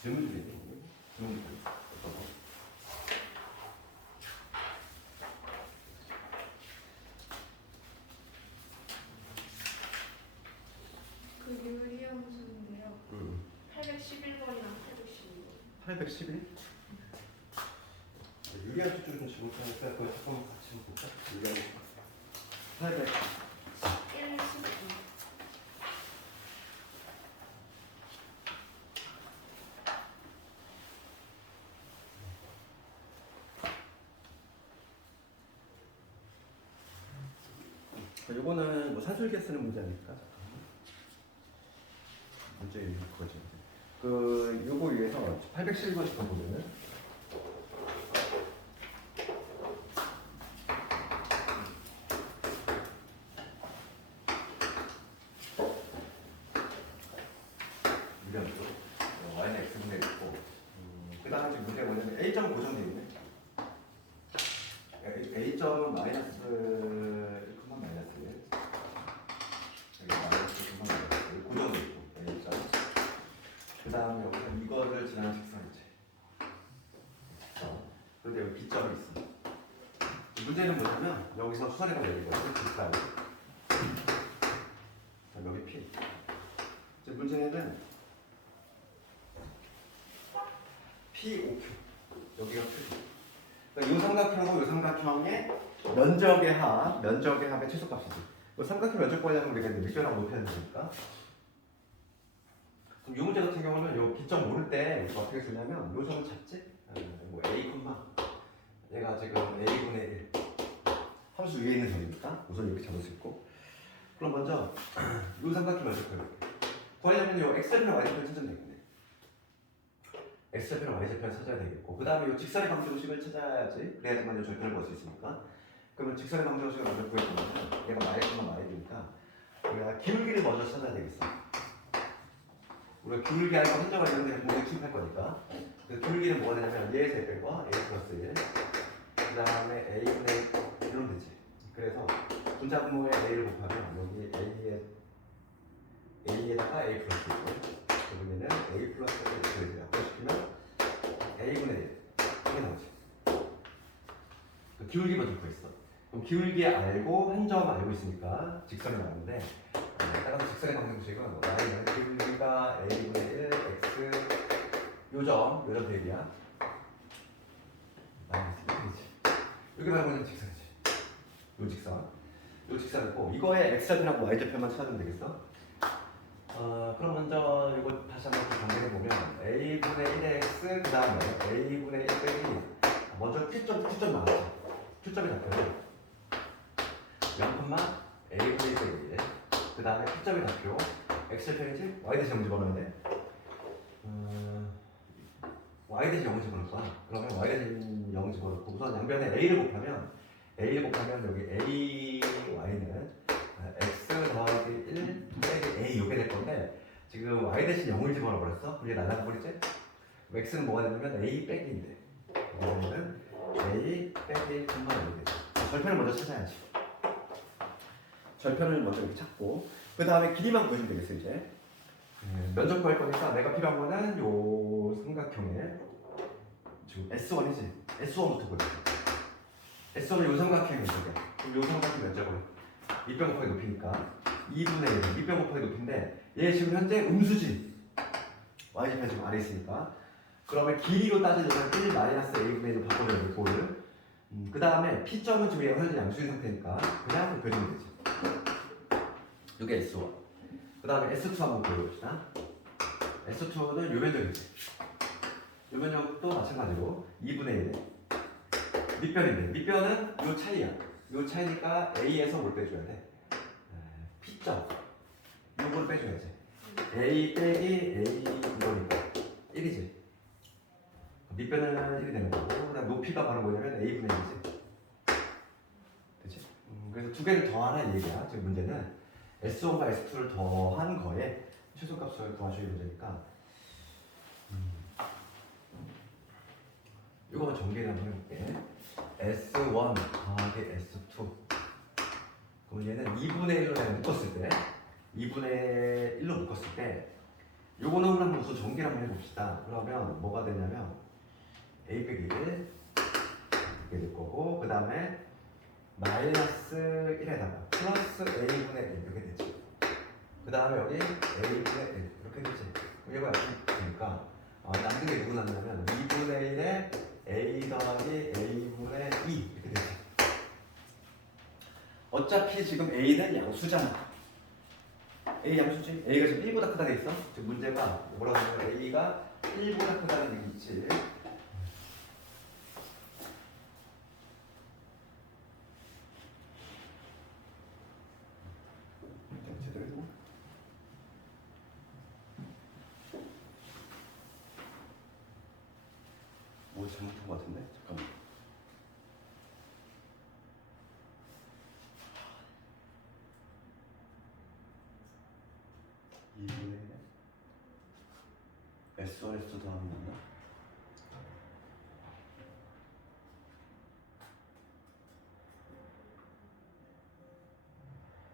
질문 중에 질문 중에 어떤 거? 그 유리함수인데요. 811번이랑 812번. 811? 유리함수 쪽에 좀 질문하니까 그거 잠깐만 같이 볼까? 유리함수 800 1, 12. 요거는 뭐 산술기에 쓰는 문제 아닐까? 문제 그거죠. 그 요거 위해서 811번 잠깐 보면은 유리함수 y는 x분의 있고 그 다음에 지금 문제가 뭐냐면 a점은 고정되어 있네. a점은 마이너스 1콤마 마이너스 1 여기 마이너스 1콤마 마이너스 1 고정되어 있고 a점 그 다음에 여기서 이거를 지나는 직선이지. 그런데 여기 b점이 있어. 문제는 뭐냐면 여기서 수선이가 내리거든. 직선 여기 p 이제 문제는 P5Q 여기가 Q 그러니까 이 삼각형하고 이 삼각형의 면적의 합의 최소값이지. 이 삼각형 면적 구하려면 우리가 이제 밑변하고 높여야 되니까. 그럼 이 문제 같은 경우는 이 B점 모를 때 이거 어떻게 쓰냐면 요 점을 잡지? 뭐 A, 얘가 지금 A분의 1 함수 위에 있는 점이니까 우선 이렇게 잡을 수 있고. 그럼 먼저 이 삼각형 면적 구하려면 요 X좌표랑 Y좌표 찾으면 되겠네. X좌표랑 Y좌표를 찾아야 되겠고 그 다음에 이 직선의 방정식을 찾아야지. 그래야지만 이 절편을 구할 수 있으니까. 그러면 직선의 방정식을 먼저 구해보면 얘가 마이너스만 마이너니까 우리가 기울기를 먼저 찾아야 되겠어. 우리가 기울기 알고 한정을 이런 데는 공략 취급할 거니까. 그 기울기는 뭐가 되냐면 얘의 세배과 A 플러스 1 그 다음에 A분의 1 이러면 되지. 그래서 분자 분모에 A를 곱하면 여기 A에다가 A 플러스 1 여기는 A 플러스 1을 약분시키면 A분의 1 이게 나오지. 그 기울기 먼저 구했어. 그럼 기울기 알고 한 점 알고 있으니까 직선이 나오는데 따라서 직선의 방정식은 y는 기울기가 A분의 1 x 요점 대비야. 마이너스 1이지. 여기 말고는 직선이지. 요 직선이고 이거의 x좌표랑 y좌표만 찾으면 되겠어. 그럼 먼저 이거 다시 한번 정리해 보면 a분의 1의 x 그 다음에 a분의 1 빼기 먼저 q점 나왔죠. q점이 잡혀요. 0, a분의 1 빼기 그 다음에 q점이 잡혀 x 편이지 y 대신 0 집어넣어야 돼. y 대신 0 집어넣을 거야. 그러면 y 대신 0 집어넣고 우선 양변에 a를 곱하면 여기 a y는 x 더하기 1 빼기 a 요게 될 건데 지금 y 대신 0을 집어넣어 버렸어. 그게 날아가 버리지? x는 뭐가 되냐면 a 빼기인데 여기는 a 빼기 1만 원이 되죠. 절편을 먼저 찾아야지. 절편을 먼저 이렇게 찾고 그 다음에 길이만 구해주면 되겠어 이제. 면적 구할 거니까 내가 필요한 거는 요 삼각형에 지금 S1이지? S1부터 구해줘. S1은 요 삼각형의 면적이야. 그럼 요 삼각형 면적을 밑변 곱하기 높이니까 2분의 1 밑변 곱하기 높이인데 얘 지금 현재 음수지. y좌표 지금 아래 있으니까 그러면 길이로 따지려면 1 마이너스 a분의 1로 바꿔줘야 돼. 골을. 그 다음에 P점은 지금 얘가 현재 양수인 상태니까 그냥 곱해주면 되지. 이게 S1 그 다음에 S2 한번 보여봅시다. S2는 요 면적이지. 요 면적도 마찬가지로 2분의 1 밑변인데 밑변은 요 차이야. 요 차이니까 A에서 뭘 빼줘야 돼? P점 요거를 빼줘야지. A 빼기 A 이거니까 1이지. 밑변은 1이 되는 거고 그다음 높이가 바로 뭐냐면 A분의 1이지. 그치? 그래서 두 개를 더하라 이 얘기야. 지금 문제는 S1과 S2를 더한 거에 최소값을 구하시는 문제니까 이거만 정리를 한번 해볼게. S1 더하기 S2 그럼 얘는 2분의 1로 내가 묶었을 때 2분의 1로 묶었을 때 요거는 한번 우선 전개를 한번 해봅시다. 그러면 뭐가 되냐면 a 빼기 1 이렇게 될 거고, 그 다음에 마이너스 1에다가 플러스 a분의 1 이렇게 되지. 그 다음에 여기 a분의 1 이렇게 되지. 얘가 되니까 남는 게 누구 남냐면 2분의 1에 a 더하기 a분의 2 이렇게 되지. 어차피 지금 a는 양수잖아. A 양수지? A가 지금 1보다 크다 돼 있어? 지금 문제가 뭐라고 하냐면 A가 1보다 크다는 얘기 있지. 제대로 해보. 뭐 잘못한 것 같은데? 잠깐만. 이분의 S1에서 더하면 된다.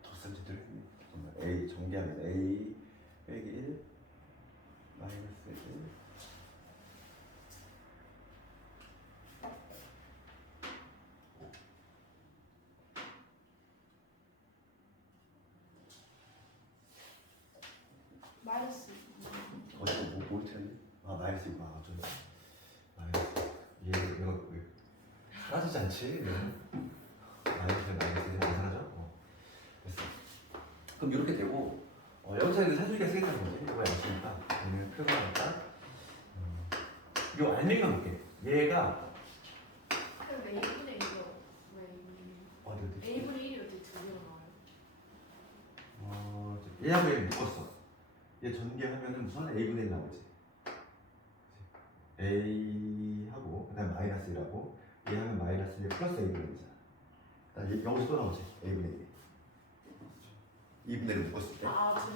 더 쓴 제대로 했네. 잠깐만. A 전개하면 A 빼기 1 마이너스 1 마이너스. 어디서 뭘 틀렸니? 마이너스 이거 좀 마이너스 얘가 왜 사라지지 않지? 마이너스 안 사라져? 됐어. 그럼 이렇게 되고 여기서 이제 사주기가 쓰겠다는 거지. 이거 양수니까 얘는 표현하니까 요 알맹이만 볼게. 얘가 그럼 a분의 1로 왜 어디 a분의 1이 어떻게 두 개가 나와요? 얘하고 얘 묶었어. 얘 전개하면은 우선 a분의 1 나오지. a하고 그다음 에 마이너스 1하고 얘 하면 마이너스 1 플러스 a분의 1이잖아. 여기서 또 나오지. a분의 1. 2분의 1을 묶었을 때. 그래서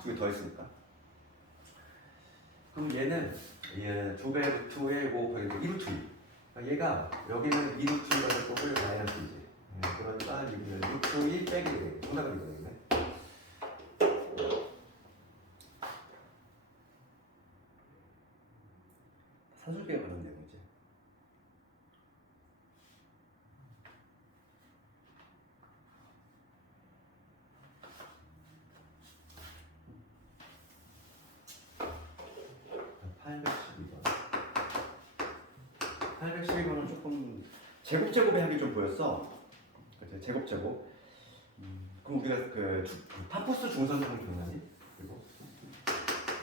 두 개 더 했으니까. 그럼 얘는 얘 2배 루트에 곱하기 2루트 2. 그러니까 얘가 여기는 2루트가 될 거고 마이너스 2지. 그러니까 여기는 루트 2 빼기 1. 정답이 되겠네. 사줄기에 관한 내용이지. (812번) 조금 제곱제곱의 합이 좀 보였어. 그치? 제곱. 그럼 우리가 그 파푸스 중선상을 기억나니? 그리고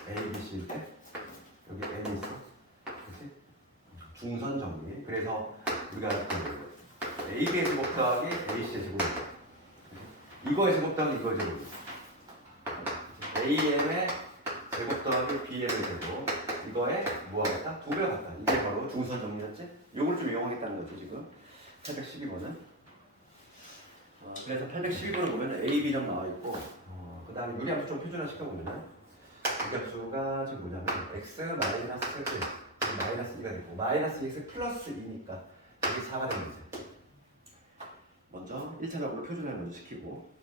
A, B, C일 때 여기 N이 있어. 그치? 중선 정리. 그래서 우리가 그 AB의 제곱 더하기 AC의 제곱. 이거의 제곱 더하기 이거의 제곱. AM의 제곱 더하기 BM의 제곱. 이거에 뭐 하겠다? 2배가 같다. 이게 바로 중선 정리였지? 요걸 좀 이용하겠다는 거지 지금. 812번은. 그래서 812번을 보면 A, B점 나와 있고, 그 다음에 요리 함수 좀 표준화 시켜보면은 이 함수가 지금 뭐냐면 x 마이너스 1 마이너스 2가 되고 마이너스 2x 플러스 2니까 여기 4가 되는 거지. 먼저 1차적으로 표준화를 먼저 시키고,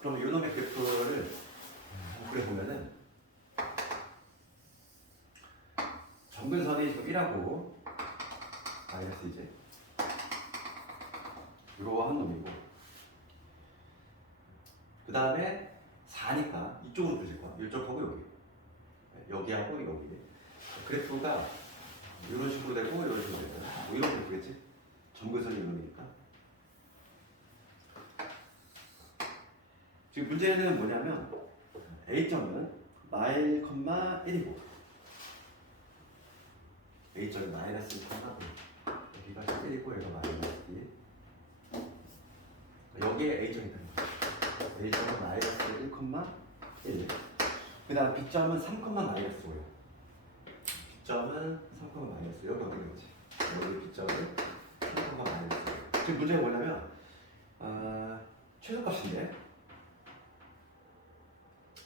그러면 요 놈의 그래프를 그려보면은 정근선이 지금 1하고 마이너스 이제 이러한 놈이고, 그 다음에 4니까 이쪽으로 그려질 거야. 이쪽하고 여기. 여기하고 여기. 그래프가 이런 식으로 되고 이런 식으로 되고 뭐 이런 그래프겠지? 정근선이 이놈이니까. 지금 문제는 뭐냐면 A점은 마일, 1이고 A점이 마이너스 1,1 여기가 1이고 여기가 마이너스 2. 여기에 A점이 있다는 거야. A점은 마이너스 1,1. 그 다음 B점은 3, 마이너스 5예요. B점은 3, 마이너스 5. 여기 어떻게 되지? 여기 B점은 3, 마이너스 5. 지금 문제가 뭐냐면 최소값인데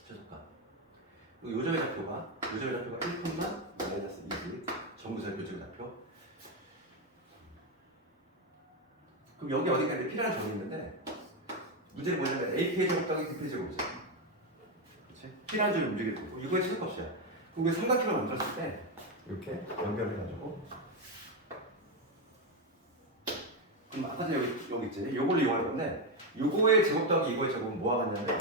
최소값. 요점의 좌표가 1, 마이너스 2. 정근선의 요점의 좌표. 그럼 여기 어디가 필요한 점이 있는데 문제는 뭐냐면 AP의 제곱 더하기 DP의 제곱이죠. 그렇지? 피라줄이 움직일 거고 이거의 최소값이야. 그리고 삼각형을 만들었을 때 이렇게 연결해가지고 그럼 아까 전에 여기 있지? 요걸로 이용할 건데 요거의 제곱 더하기 이거의 제곱은 뭐와 같냐면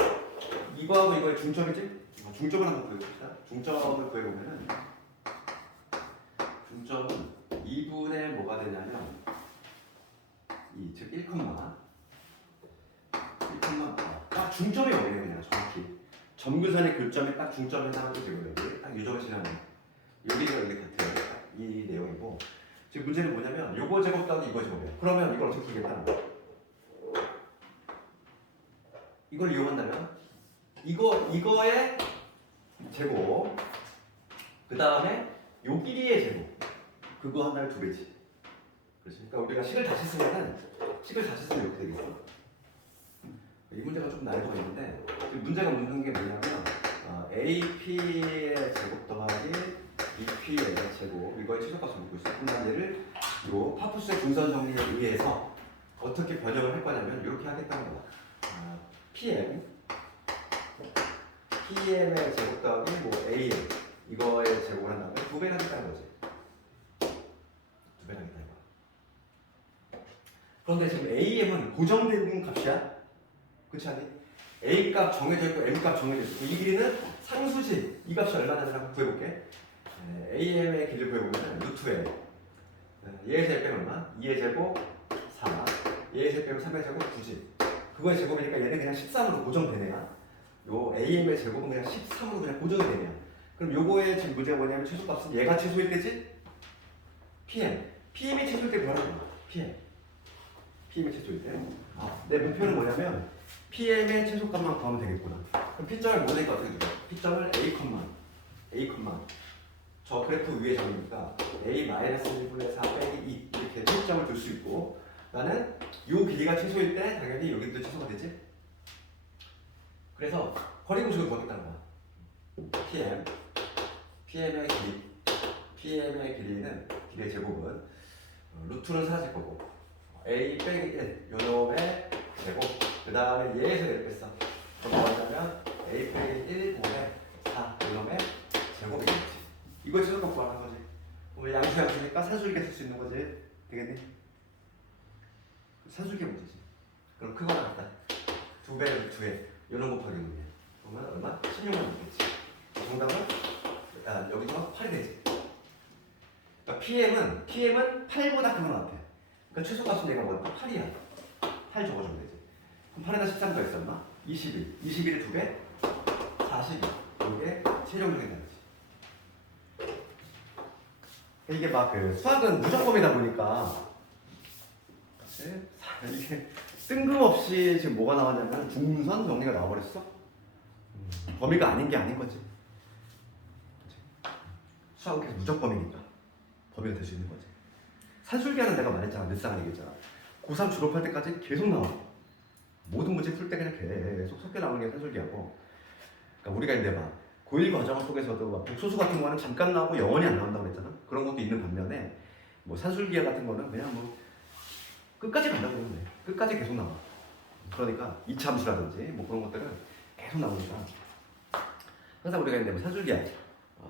이거하고 이거의 중점이지? 중점을 한번 구해봅시다. 중점을 구해보면은 중점은 2분의 뭐가 되냐면 즉 1, 딱 중점이 어디냐 그냥 정확히 점근선의 교점에 딱 중점에 해당하는 지금 여기 딱 유점을 지나는 여기가 여기 같아요. 이 내용이고 지금 문제는 뭐냐면 요거 제곱 더하기 이거 제곱이에요. 그러면 이걸 어떻게 풀겠다? 이걸 이용한다면 이거의 제곱 그 다음에 요 길이의 제곱 그거 하나를 2배지. 그렇지? 그러니까 우리가 식을 다시 쓰면 이렇게 되겠어. 이 문제가 좀 난이도가 있는데 문제가 묻는 게 뭐냐면 AP의 제곱 더하기 BP의 제곱 이거의 최소값을 묻고 있어요. 그럼 얘를 요 파푸스의 중선 정리에 의해서 어떻게 번역을 할 거냐면 이렇게 하겠다는 거야. PM의 제곱 더하기 뭐 AM 이거의 제곱을 한다면 2배를 하겠다는 거지. 2배를 하겠다는 거야. 그런데 지금 AM은 고정된 값이야. 그렇지 않니? A 값 정해져 있고 M 값 정해져 있고 이 길이는 상수지. 이 값이 얼마나 되나 구해볼게. AM의 길이를 구해보면 루트 L 얘의 제곱 빼면 얼마? 2의 제곱 4 얘의 제곱 빼면 3의 제곱 9지. 그거의 제곱이니까 얘는 그냥 13으로 고정되네요. 요 AM의 제곱은 그냥 13으로 그냥 고정이 되네요. 그럼 요거의 지금 문제가 뭐냐면 최소값은 얘가 최소일 때지? PM이 최소일 때 뭐라는 거야? PM이 최소일 때. 내 목표는 뭐냐면 PM의 최소값만 구하면 되겠구나. 그럼 P점을 뭐 내니까 어떻게 돼요? P점을 A, 저 그래프 위에 적으니까 A-1분의 4 빼기 2 이렇게 P점을 둘 수 있고 나는 요 길이가 최소일 때 당연히 여기도 최소가 되지? 그래서 거리 공식을 구하겠다는 거야. PM의 길이의 제곱은 루트는 사라질 거고 A 빼기 1 요놈의 제곱 그 다음에 얘에서 얘를 뺐어. 그럼 뭐 하냐면 A 빼기 1 분의 4 요놈의 제곱이겠지. 이거 최소값 구하는 거지. 그럼 양수니까 사줄게 쓸 수 있는 거지. 되겠니? 사줄게 문제지. 그럼 그거 나왔다. 2배, 2배 요놈 곱하기 요놈이야. 그러면 얼마? 16만 되겠지. 정답은 여기서 8이 되지. 그러니까 PM은 8보다 크면 앞에. 그러니까 최소값은 얘가 뭐야? 8이야. 8 적어주면 되지. 그럼 8에다 13 더 있었나? 21. 21의 2배? 42. 이게 최종적인 단위지. 이게 막 수학은 무조건이다 보니까 이게 뜬금없이 지금 뭐가 나왔냐면 중선 정리가 나와버렸어. 범위가 아닌 게 아닌 거지. 수학은 계속 무조건이니까 범위가 될 수 있는 거지. 산술기하는 내가 말했잖아. 늘상 얘기했잖아. 고3 졸업할 때까지 계속 나와. 모든 문제 풀 때 그냥 계속 섞여 나오는 게 산술기하고. 그러니까 우리가 이제 막 고1 과정 속에서도 막 복소수 같은 거는 잠깐 나오고 영원히 안 나온다고 그랬잖아. 그런 것도 있는 반면에 뭐 산술기하 같은 거는 그냥 뭐 끝까지 간다고 보면 돼. 끝까지 계속 나와. 그러니까 이차함수라든지 뭐 그런 것들은 계속 나오니까 항상 우리가 이제 뭐 산술기하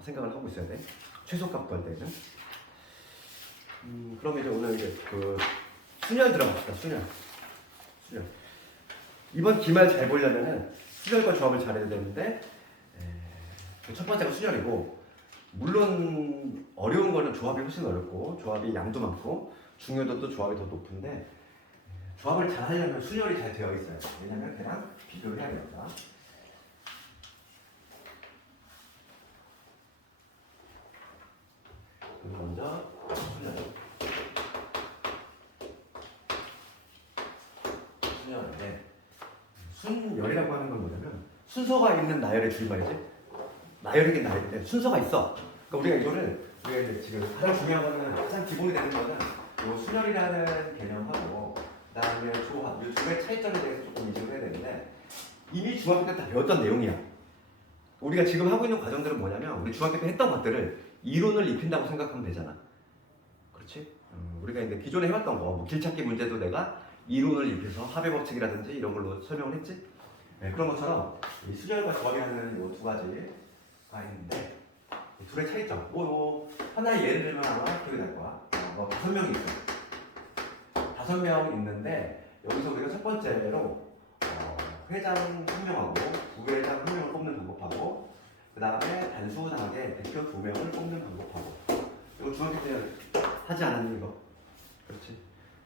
생각을 하고 있어야 돼. 최소값 구할 때는. 그럼 이제 오늘 이제 순열 들어갑시다. 순열. 이번 기말 잘 보려면은 순열과 조합을 잘해야 되는데 첫 번째가 순열이고 물론 어려운 거는 조합이 훨씬 어렵고 조합이 양도 많고 중요도도 조합이 더 높은데 조합을 잘 하려면 순열이 잘 되어 있어요. 왜냐면 그냥 비교를 해야 됩니다. 먼저 순열인데 순열이라고 하는 건 뭐냐면 순서가 있는 나열의 줄말이지. 나열이긴 나열인데 순서가 있어. 그러니까 우리가 이제 지금 가장 중요한 거는 가장 기본이 되는 거는 요 순열이라는 개념하고 그다음에 조합 이 둘의 차이점에 대해서 조금 인식을 해야 되는데 이미 중학교 때 다 배웠던 내용이야. 우리가 지금 하고 있는 과정들은 뭐냐면 우리 중학교 때 했던 것들을 이론을 입힌다고 생각하면 되잖아. 그렇지? 우리가 이제 기존에 해왔던 거, 뭐 길찾기 문제도 내가 이론을 입혀서 합의 법칙이라든지 이런 걸로 설명을 했지. 네, 그런 것처럼 이 수열과 조합이라는 요 두 가지가 있는데 이 둘의 차이점. 하나의 예를 들면 아마 기억이 날 거야. 5명이 있어. 5명 있는데 여기서 우리가 첫 번째로 회장 1명하고 부회장 1명을 뽑는 방법하고 그 다음에 단순하게 대표 2명을 뽑는 방법하고 이거 중학교 때 하지 않았니 이거? 그렇지.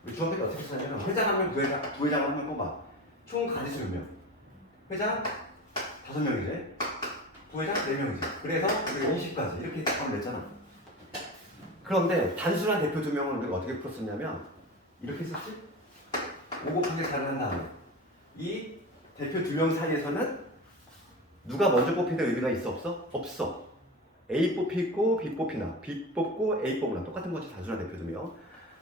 우리 중학교 때 어떻게 했냐면 회장 1명, 부회장 1명 뽑아. 총 가지수 몇 명? 회장 5명이지. 부회장 4명이지. 그래서 우리가 20까지 이렇게 하면 됐잖아. 그런데 단순한 대표 2명을 우리가 어떻게 풀었었냐면 이렇게 썼지? 5 곱하기 4를 한 다음에 이 대표 2명 사이에서는 누가 먼저 뽑히는 의미가 있어 없어? 없어. A 뽑히고 B 뽑히나 B 뽑고 A 뽑으나 똑같은 거지. 단순한 대표 2명.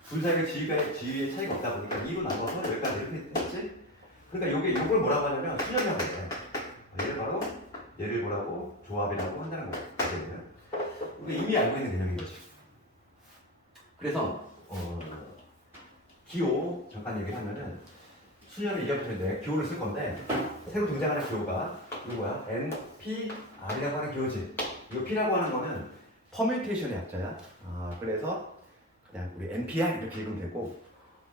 둘 사이의 지위의 차이가 없다 보니까 2로 나눠서 여기까지 이렇게 했지? 그러니까 요걸 뭐라고 하냐면 수렴이라고 해. 얘를 뭐라고 조합이라고 한다는 거거든요. 우리가 이미 알고 있는 개념인 거지. 그래서 기호 잠깐 얘기를 하면은 수렴이 이어붙는데 기호를 쓸 건데 새로 등장하는 기호가 이거야. N, P, R이라고 하는 기호지. 이거 P라고 하는 거는 퍼뮤테이션의 약자야. 그래서 그냥 우리 NPR 이렇게 읽으면 되고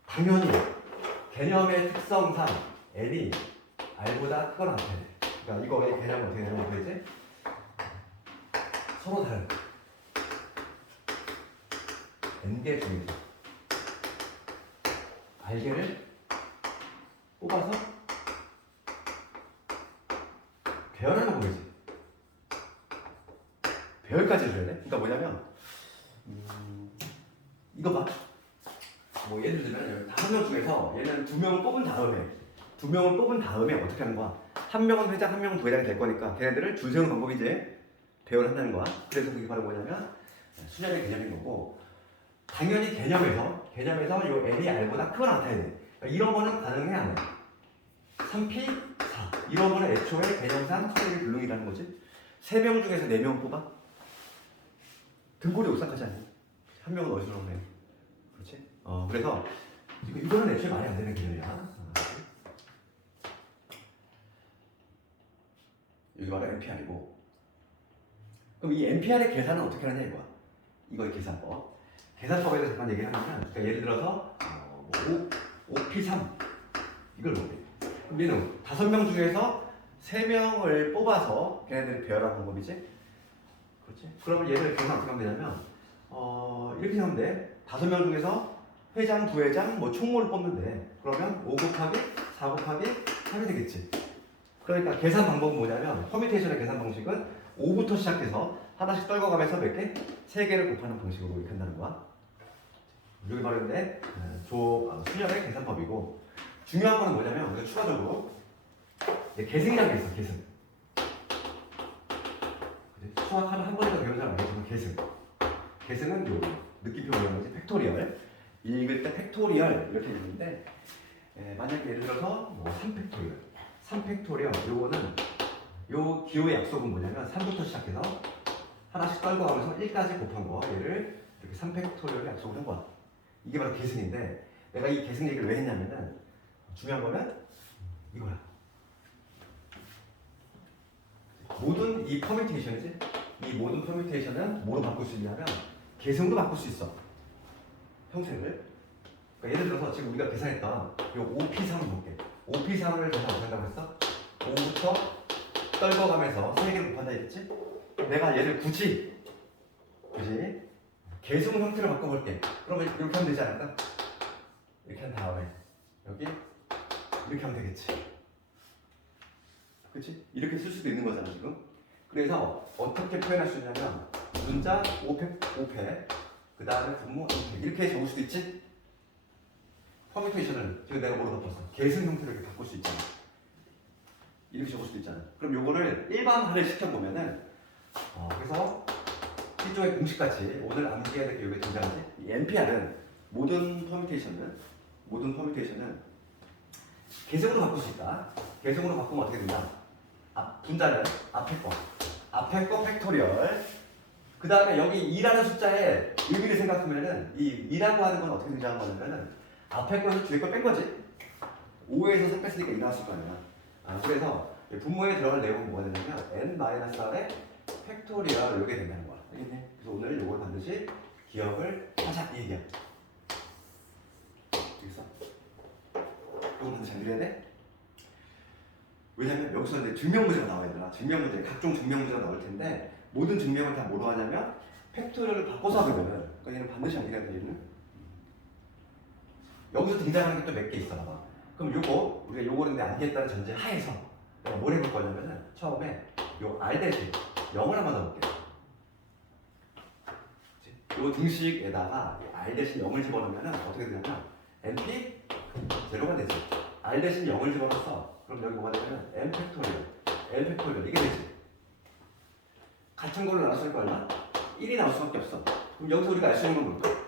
당연히 개념의 특성상 N이 R보다 크거나 같아. 그러니까 이거의 개념은 어떻게 되지? 서로 다른 N개 중에서 R개를 뽑아서 배열하는 거겠지. 배열까지 해줘야 돼. 그러니까 뭐냐면 이거 봐. 뭐 예를 들면 5명 중에서 얘는 2명을 뽑은 다음에 어떻게 하는 거야? 1명은 회장, 1명은 부회장이 될 거니까 걔네들을 줄 세우는 방법이 이제 배열한다는 거야. 그래서 그게 바로 뭐냐면 수렴의 개념인 거고 당연히 개념에서 요 N이 R보다 크거나 같아야 돼. 그러니까 이런 거는 가능해 안 해? 3P, 4 이런 거는 애초에 개념상 처리를 불능이라는 거지. 3명 중에서 4명 뽑아? 등골이 오싹하지 않니? 1명은 어디서 나오네. 그렇지? 그래서 이거는 애초에 말이 안 되는 개념이야. 여기 바로 NPR이고. 그럼 이 NPR의 계산은 어떻게 하느냐 이거야. 이거의 계산법. 계산법에 대해서 잠깐 얘기를 하면, 그러니까 예를 들어서 5P3 이걸 놓을게. 그럼 얘는 5명 중에서 3명을 뽑아서 걔네들이 배열하는 방법이지. 그렇지? 그러면 얘를 계산 어떻게 하면 되냐면 이렇게 하면 돼. 5명 중에서 회장, 부회장, 총무를 뽑는데 그러면 5 곱하기 4 곱하기 3이 되겠지. 그러니까 계산 방법은 뭐냐면 퍼뮤테이션의 계산 방식은 5부터 시작해서 하나씩 떨궈가면서 몇 개? 3개를 곱하는 방식으로 이렇게 한다는 거야. 여기 말인데 수렴의 계산법이고 중요한 거는 뭐냐면 우리가 추가적으로 계승이라는 게 있어. 계승. 수학하는 한 번이라도 배운 사람 알겠지만 계승은 요 느낌표 뭐라는 거지? 팩토리얼. 읽을 때 팩토리얼 이렇게 읽는데 만약에 예를 들어서 3팩토리얼 요거는 요 기호의 약속은 뭐냐면 3부터 시작해서 하나씩 떨궈가면서 1까지 곱한 거 얘를 이렇게 3팩토리얼의 약속을 한 거야. 이게 바로 계승인데 내가 이 계승 얘기를 왜 했냐면은 중요한 거는 이거야. 모든 이 퍼뮤테이션이지? 이 모든 퍼뮤테이션은 뭐로 바꿀 수 있냐면 계승으로 바꿀 수 있어. 형태를. 그러니까 예를 들어서 지금 우리가 계산했던 요 5P3을 볼게. 5P3을 계산 어떻게 한다고 했어? 5부터 떨궈가면서 3개를 곱한다 했지? 내가 얘를 굳이 계승 형태로 바꿔볼게. 그러면 이렇게 하면 되지 않을까? 이렇게 한 다음에 여기 이렇게 하면 되겠지. 그치? 이렇게 쓸 수도 있는 거잖아 지금. 그래서 어떻게 표현할 수 있냐면 문자 5패 그 다음에 분모 2패 이렇게 적을 수도 있지? 퍼뮤테이션을 지금 내가 뭐로 바꿨어? 계승 형태로 이렇게 바꿀 수 있잖아. 이렇게 적을 수도 있잖아. 그럼 요거를 일반화를 시켜보면은 그래서 일종의 공식같이 오늘 암기해야 될 게 여기 등장하지? 이 NPR은 모든 퍼뮤테이션은 계승으로 바꿀 수 있다. 계승으로 바꾸면 어떻게 된다? 분자는 앞에 거 팩토리얼. 그 다음에 여기 2라는 숫자의 의미를 생각하면은 이 2라고 하는 건 어떻게 등장한 거냐면은 앞에 거에서 뒤에 걸 뺀 거지. 5에서 3 뺐으니까 2 나왔을 거 아니야. 그래서 분모에 들어갈 내용은 뭐가 되냐면 n-r의 팩토리얼 이게 된다는 거야. 알겠니? 그래서 오늘 이걸 반드시 기억을 하자 이 얘기야. 알겠어? 이거 반드시 잘 그려야 돼? 왜냐면 여기서 이제 증명 문제가 나와야 되나? 증명 문제, 각종 증명 문제가 나올 텐데 모든 증명을 다 뭐로 하냐면 팩토리얼을 바꿔서 하거든. 그러니까 얘는 반드시 알게 돼. 얘는 여기서 등장하는 게 또 몇 개 있어 봐봐. 그럼 요거 우리가 요거를 알겠다는 전제 하에서 내가 뭘 해볼 거냐면은 처음에 요 R 대신 0을 한번 넣어볼게. 요 등식에다가 R 대신 0을 집어넣으면 어떻게 되냐면 NP 제로가 되지. R 대신 0을 집어넣어서 그럼 여기 뭐가 되냐면 n 팩토리얼, n 팩토리얼 이게 되지. 같은 걸로 나눴으니까 얼마? 1이 나올 수밖에 없어. 그럼 여기서 우리가 알 수 있는 건 뭘까?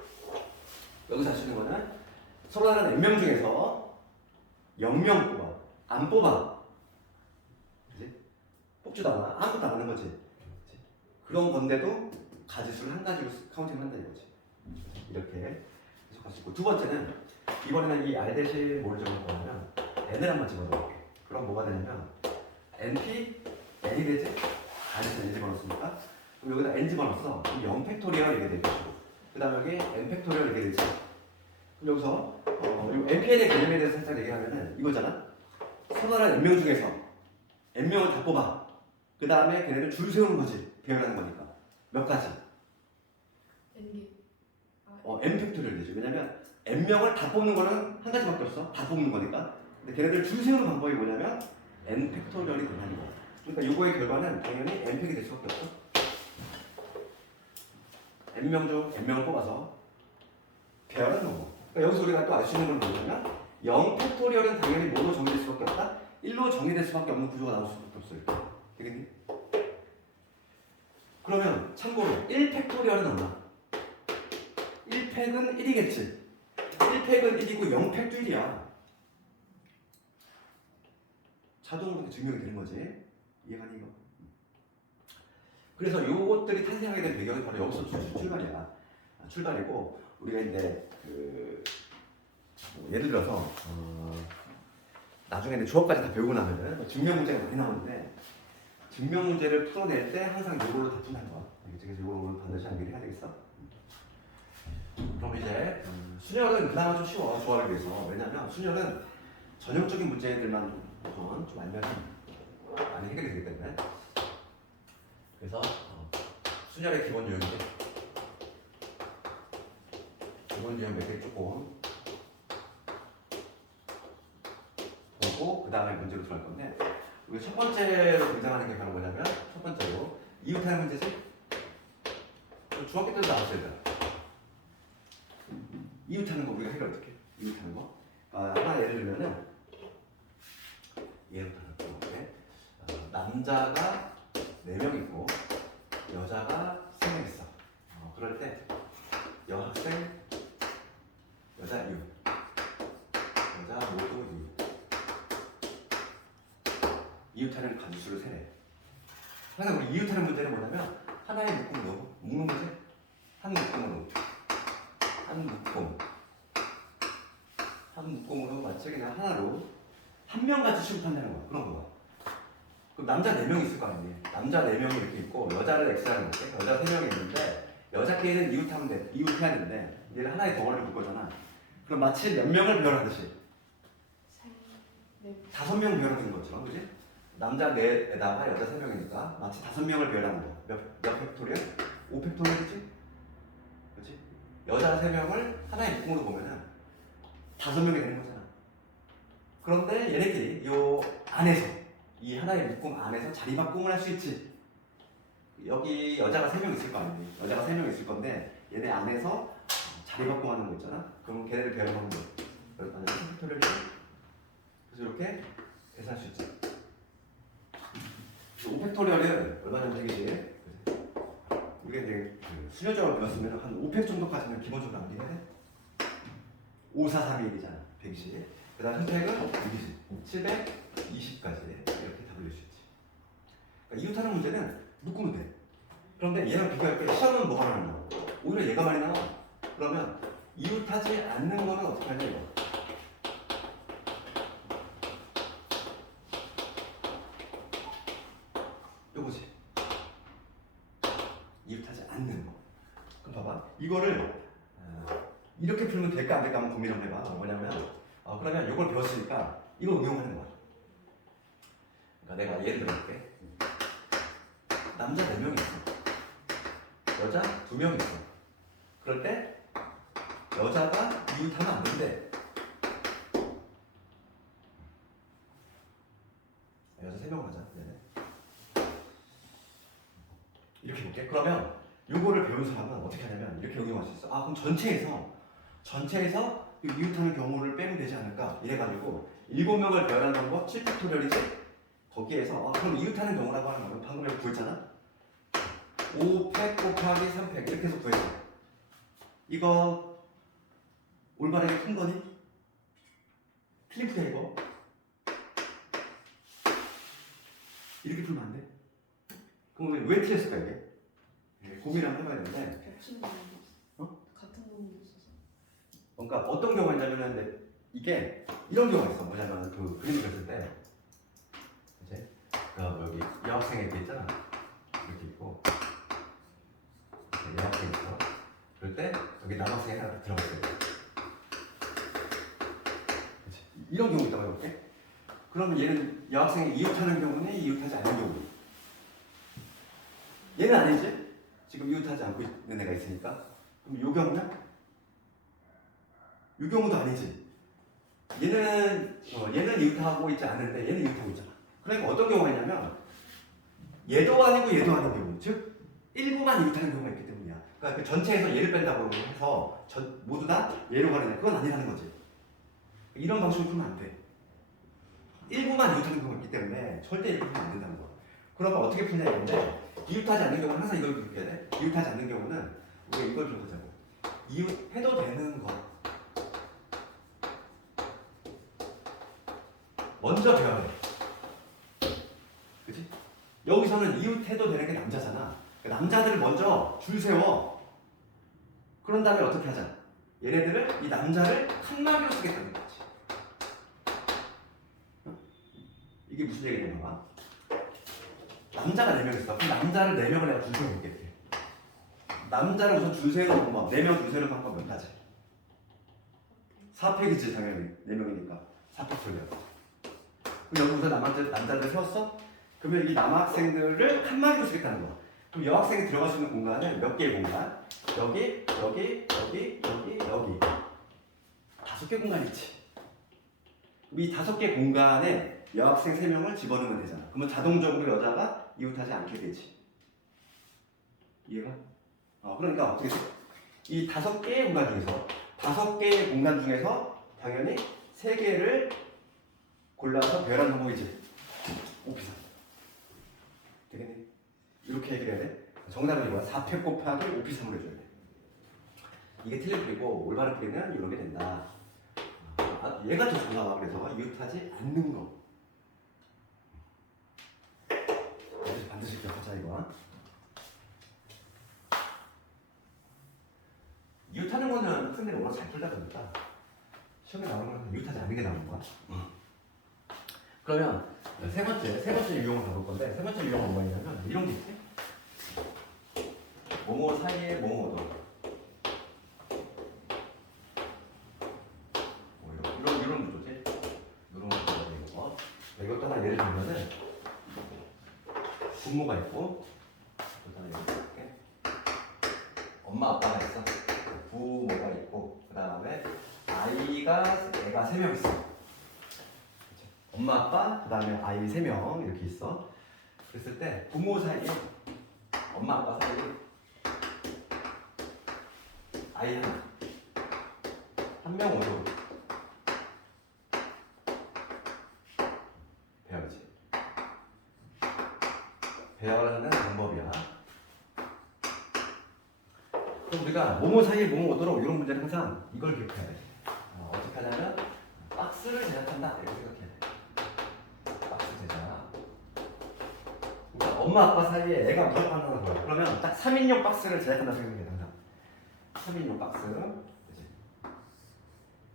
여기서 알 수 있는 거는 서로 다른 n명 중에서 0명 뽑아. 안 뽑아. 그지? 뽑지도 않아. 아무것도 안 하는 거지. 그치? 그런 건데도 가지수를 한 가지로 카운팅을 한다 이거지. 이렇게 해석할 수 있고. 두 번째는 이번에는 이 R 대신 뭘 적을 거냐면 n을 한번 집어넣을게. 그럼 뭐가 되냐면 np n이 되지? R에서 n 집어넣었으니까 그럼 여기다 n 집어넣었어. 0 팩토리얼 이게 되겠고 그 다음에 여기 n 팩토리얼 이게 되지. 그럼 여기서 이 npn의 개념에 대해서 살짝 얘기하면은 이거잖아. 서로 다른 n명 중에서 n명을 다 뽑아. 그 다음에 걔네를 줄 세우는 거지. 배열하는 거니까. 몇 가지? N개. n 팩토리얼 되지. 왜냐면 n명을 다 뽑는 거는 한 가지밖에 없어. 다 뽑는 거니까. 근데 걔네들 줄 세우는 방법이 뭐냐면 n 팩토리얼이 된다는 거야. 그러니까 요거의 결과는 당연히 n팩이 될 수밖에 없어. n명 중 n명을 뽑아서 배열하는 거고. 그러니까 여기서 우리가 또 알 수 있는 건 뭐냐면 0 팩토리얼은 당연히 뭐로 정의될 수밖에 없다? 1로 정의될 수밖에 없는 구조가 나올 수밖에 없어. 이렇게. 되겠니? 그러면 참고로 1 팩토리얼은 얼마? 1팩은 1이겠지. 1팩은 1이고 0팩도 1이야. 자동으로 증명이 되는 거지. 이해가니 이거? 그래서 요것들이 탄생하게 된 배경이 바로 여기서 출발이야. 출발이고 우리가 이제 예를 들어서 나중에 주어까지 다 배우고 나면은 증명 문제가 많이 나오는데 증명 문제를 풀어낼 때 항상 이걸로 다 푼다는 거야. 그래서 이걸로 반드시 암기를 해야 되겠어. 그럼 이제 순열은 그나마 좀 쉬워. 조화를 위해서. 왜냐면 순열은 전형적인 문제들만 좀 알면 많이 해결이 되기 때문에. 그래서 순열의 기본 유형인데 기본 유형 몇 개 조금 보고 그 다음에 문제로 들어갈 건데 우리 첫 번째로 등장하는 게 바로 뭐냐면 첫 번째로 이웃하는 문제지. 중학교 때도 나왔어야 돼. 이웃하는 거 우리가 해결 어떻게? 이웃하는 거. 하나 예를 들면은 예를 들어 남자가 4명 있고 여자가 3명 있어. 그럴 때 여학생, 여자 이웃, 여자 모두 이웃. 이웃하는 가지수를 세래. 항상 우리 이웃하는 문제는 뭐냐면 하나의 묶음으로 묶는 거지. 한 묶음으로 한 묶음으로 마치 그냥 하나로 한 명같이 취급한다는 거야. 그런 거야. 그럼 남자 4명이 있을 거 아니니? 남자 4명이 이렇게 있고 여자를 X라는 거지. 여자 3명이 있는데 여자끼리는 이웃해야 되는데 얘를 하나의 덩어리로 묶을 거잖아. 그럼 마치 몇 명을 배열하듯이 5명 배열하는 것처럼, 그지? 남자 4에다가 여자 3명이니까 마치 5명을 배열하는 거야. 몇 팩토리얼? 5 팩토리얼이지? 그렇지? 여자 3명을 하나의 묶음으로 보면은 5명이 되는 거잖아. 그런데 얘네끼리 요 안에서 이 하나의 묶음 안에서 자리바꿈을 할 수 있지. 여기 여자가 3명 있을 거 아니니? 여자가 3명 있을 건데 얘네 안에서 자리바꿈하는 거 있잖아. 그럼 걔네를 배열하는 거. 만약에 팩토리얼이 그래서 이렇게 계산할 수 있지. 5팩토리얼은 얼마 정도 되겠지? 우리가 이제 수녀적으로 배웠으면 한 5팩 정도까지는 기본적으로 암기해야 돼. 5, 4, 3, 1이잖아. 120. 그 다음 선택은 720까지 이렇게 다 돌릴 수 있지. 그러니까 이웃하는 문제는 묶으면 돼. 그런데 얘랑 비교할 때 시험은 뭐가 많이 나와? 오히려 얘가 많이 나와. 그러면 이웃하지 않는 거는 어떻게 하냐 이거. 요거지. 이웃하지 않는 거. 그럼 봐봐. 이거를 이렇게 풀면 될까 안 될까 한번 고민 한번 해봐. 뭐냐면 그러면 이걸 배웠으니까 이거 응용하는 거야. 그러니까 내가 예를 들어볼게. 남자 4명 있어. 여자 2명 있어. 그럴 때 여자가 이웃하면 안 된대. 여자 3명 하자. 네네. 이렇게 볼게. 그러면 요거를 배운 사람은 어떻게 하냐면 이렇게 응용할 수 있어. 그럼 전체에서 이웃하는 경우를 빼면 되지 않을까? 이래가지고 7명을 배열한 방법 7팩토리얼이지. 거기에서 그럼 이웃하는 경우라고 하는 거는 방금 여기 구했잖아. 5팩 곱하기 3팩 이렇게 해서 구했어. 이거 올바르게 푼 거니? 틀리프다 이거. 이렇게 풀면 안 돼? 그럼 왜 틀렸을까 이게? 고민을 한번 해봐야 되는데. 겹치는 경우도 있어. 같은 경우도 있어서. 그러니까 어떤 경우가 있냐면 이게 이런 경우가 있어. 뭐냐면 그 그림을 그렸을 때 이제 여기 여학생 이렇게 있잖아. 이렇게 있고 여학생 있어. 그럴 때 여기 남학생이 하나 들어갔어요. 그치? 이런 경우 있다고 해볼게. 그러면 얘는 여학생이 이웃하는 경우는 이웃하지 않는 경우. 얘는 아니지? 지금 이웃하지 않고 있는 애가 있으니까. 그럼 요 경우는? 요 경우도 아니지. 얘는 이웃하고 있지 않은데 얘는 이웃하고 있잖아. 그러니까 어떤 경우가 있냐면 얘도 아니고 얘도 아닌 경우. 즉 일부만 이웃하는 경우가 있기 때문이야. 그러니까 그 전체에서 얘를 뺀다고 해서 모두 다 얘로 가느냐. 그건 아니라는 거지. 이런 방식으로 풀면 안 돼. 일부만 이웃하는 경우가 있기 때문에 절대 이렇게 풀면 안 된다는 거야. 그러면 어떻게 푸냐 이건데 이웃하지 않는 경우는 항상 이걸 기억해야 돼. 이웃하지 않는 경우는 우리가 이걸 기억하자고. 이웃해도 되는 거. 먼저 배워야 돼. 그치? 여기서는 이웃해도 되는 게 남자잖아. 그러니까 남자들을 먼저 줄 세워. 그런 다음에 어떻게 하자? 얘네들을, 이 남자를 칸막이로 쓰겠다는 거지. 이게 무슨 얘기냐면 봐봐. 남자가 4명 있어. 그럼 남자를 4명을 내가 줄 세워볼게. 남자를 우선 줄 세우는 방법, 4명 줄 세우는 방법 몇 가지? 4팩이지 당연히. 4명이니까 4팩토리야. 그럼 여기 우선 남자들 세웠어? 그러면 이 남학생들을 칸막이로 쓰겠다는 거야. 그럼 여학생이 들어갈 수 있는 공간은 몇 개의 공간? 여기 5개 공간이 있지. 이 5개 공간에 여학생 3명을 집어넣으면 되잖아. 그러면 자동적으로 여자가 이웃하지 않게 되지. 이해가? 그러니까 어떻게 돼? 이 5개의 공간 중에서 5개의 공간 중에서 당연히 3개를 골라서 배열하는 방법이지. 오피사. 되겠네? 이렇게 해결해야 돼. 정답은 이거야. 4팩 곱하기 오피사로 해줘야 돼. 이게 틀린 풀이고 올바른 풀이는 이렇게 된다. 얘가 더 좋아. 그래서 이웃하지 않는 거. 반드시 기억하자 이거. 이웃하는 거는 학생들이 워낙 잘 풀다 보니까 시험에 나오는 건 이웃하지 않는 게 나오는 거야. 그러면 세 번째 유형을 가볼 건데 세 번째 유형은 뭐냐면 이런 게 있지. 뭐뭐 사이에 뭐뭐도. 이런 구조지. 이런 구조. 이것도 하나 예를 들면은 부모가 있고, 그다음에 이렇게 엄마 아빠가 있어. 부모가 있고, 그다음에 애가 3명 있어. 엄마 아빠, 그다음에 아이 3명 이렇게 있어. 그랬을 때 부모 사이에 엄마 아빠 사이에 아이 한 명 오도 배열이지. 배열하는 방법이야. 그럼 우리가 뭐뭐 사이에 뭐뭐 오도록 이런 문제는 항상 이걸 기억해야 돼. 어떻게 하냐면 박스를 제작한다 이렇게 생각해야 돼. 박스 제작. 그러니까 엄마 아빠 사이에 애가 무조건 한다는 거야. 그러면 딱 3인용 박스를 제작한다 생각해 항상. 3인용 박스. 그치?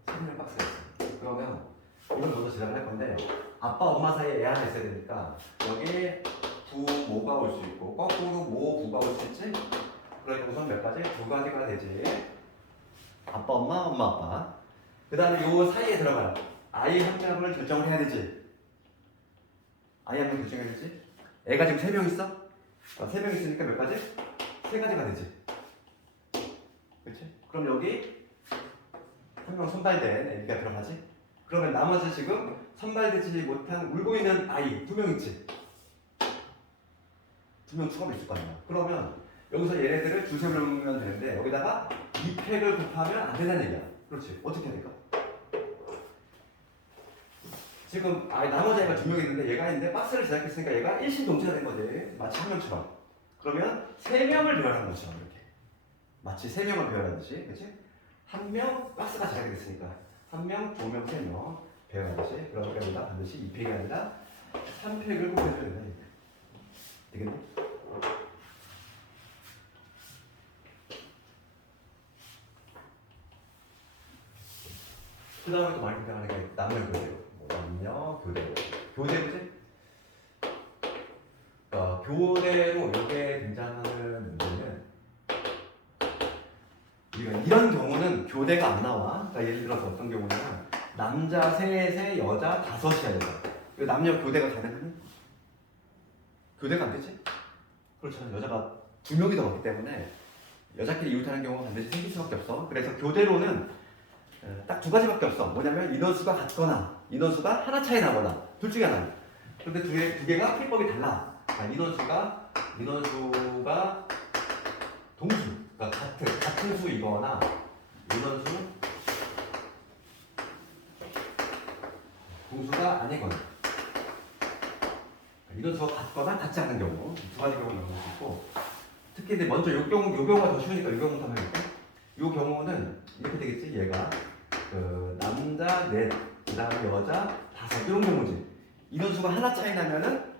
3인용 박스가 있어. 그러면 이걸 먼저 제작을 할 건데 아빠 엄마 사이에 애 하나 있어야 되니까 여기 부모가 올 수 있고 거꾸로 모부가 올 수 있지. 그러니까 우선 몇 가지? 두 가지가 되지. 아빠, 엄마, 엄마, 아빠. 그 다음에 요 사이에 들어가요. 아이 한 명을 결정을 해야 되지. 아이 한 명 결정해야 되지. 애가 지금 3명 있어? 3명 있으니까 몇 가지? 3가지가 되지. 그렇지? 그럼 여기 한 명 선발된 애기가 들어가지? 그러면 나머지 지금 선발되지 못한 울고 있는 아이 2명 있지? 2명 추가로 있을 거 아니야. 그러면 여기서 얘네들을 두세 명이면 되는데 여기다가 2팩을 곱하면 안 된다는 얘기야. 그렇지? 어떻게 해야 될까? 지금 나머지 애가 2명 있는데 얘가 있는데 박스를 제작했으니까 얘가 일심동체가 된 거지. 마치 한 명처럼. 그러면 3명을 배열한 것처럼 이렇게. 마치 3명을 배열하듯이. 그렇지? 한 명 박스가 제작이 됐으니까 1명, 2명, 3명 배열하듯이. 그러니까 여기다 반드시 2팩이 아니라 3팩을 꼭 해줘야 된다. 되겠네? 그 다음에 또 많이 등장하는 게 남녀 교대로. 남녀 교대로. 교대로지? 교대로 이게 등장하는 문제는 우리가 이런 경우는 교대가 안 나와. 그러니까 예를 들어서 어떤 경우는 남자 셋에 여자 5이야 돼서 이거 남녀 교대가 가능하니? 교대가 안 되지? 그렇잖아. 여자가 2명이 더 많기 때문에 여자끼리 이웃하는 경우가 반드시 생길 수밖에 없어. 그래서 교대로는 딱 2가지밖에 없어. 뭐냐면 인원수가 같거나 인원수가 하나 차이 나거나 둘 중에 하나. 그런데 두 개가 필법이 달라. 인원수가 동수, 그러니까 같은 수이거나 동수가 아니거나 인원수가 같거나 같지 않은 경우 2가지 경우를 나올 수 있고 특히 근데 먼저 요 경우가 더 쉬우니까 요 경우부터 한번 해볼게. 요 경우는 이렇게 되겠지. 얘가 남자 넷, 그 다음에 여자 5 이런 경우지. 인원수가 하나 차이 나면은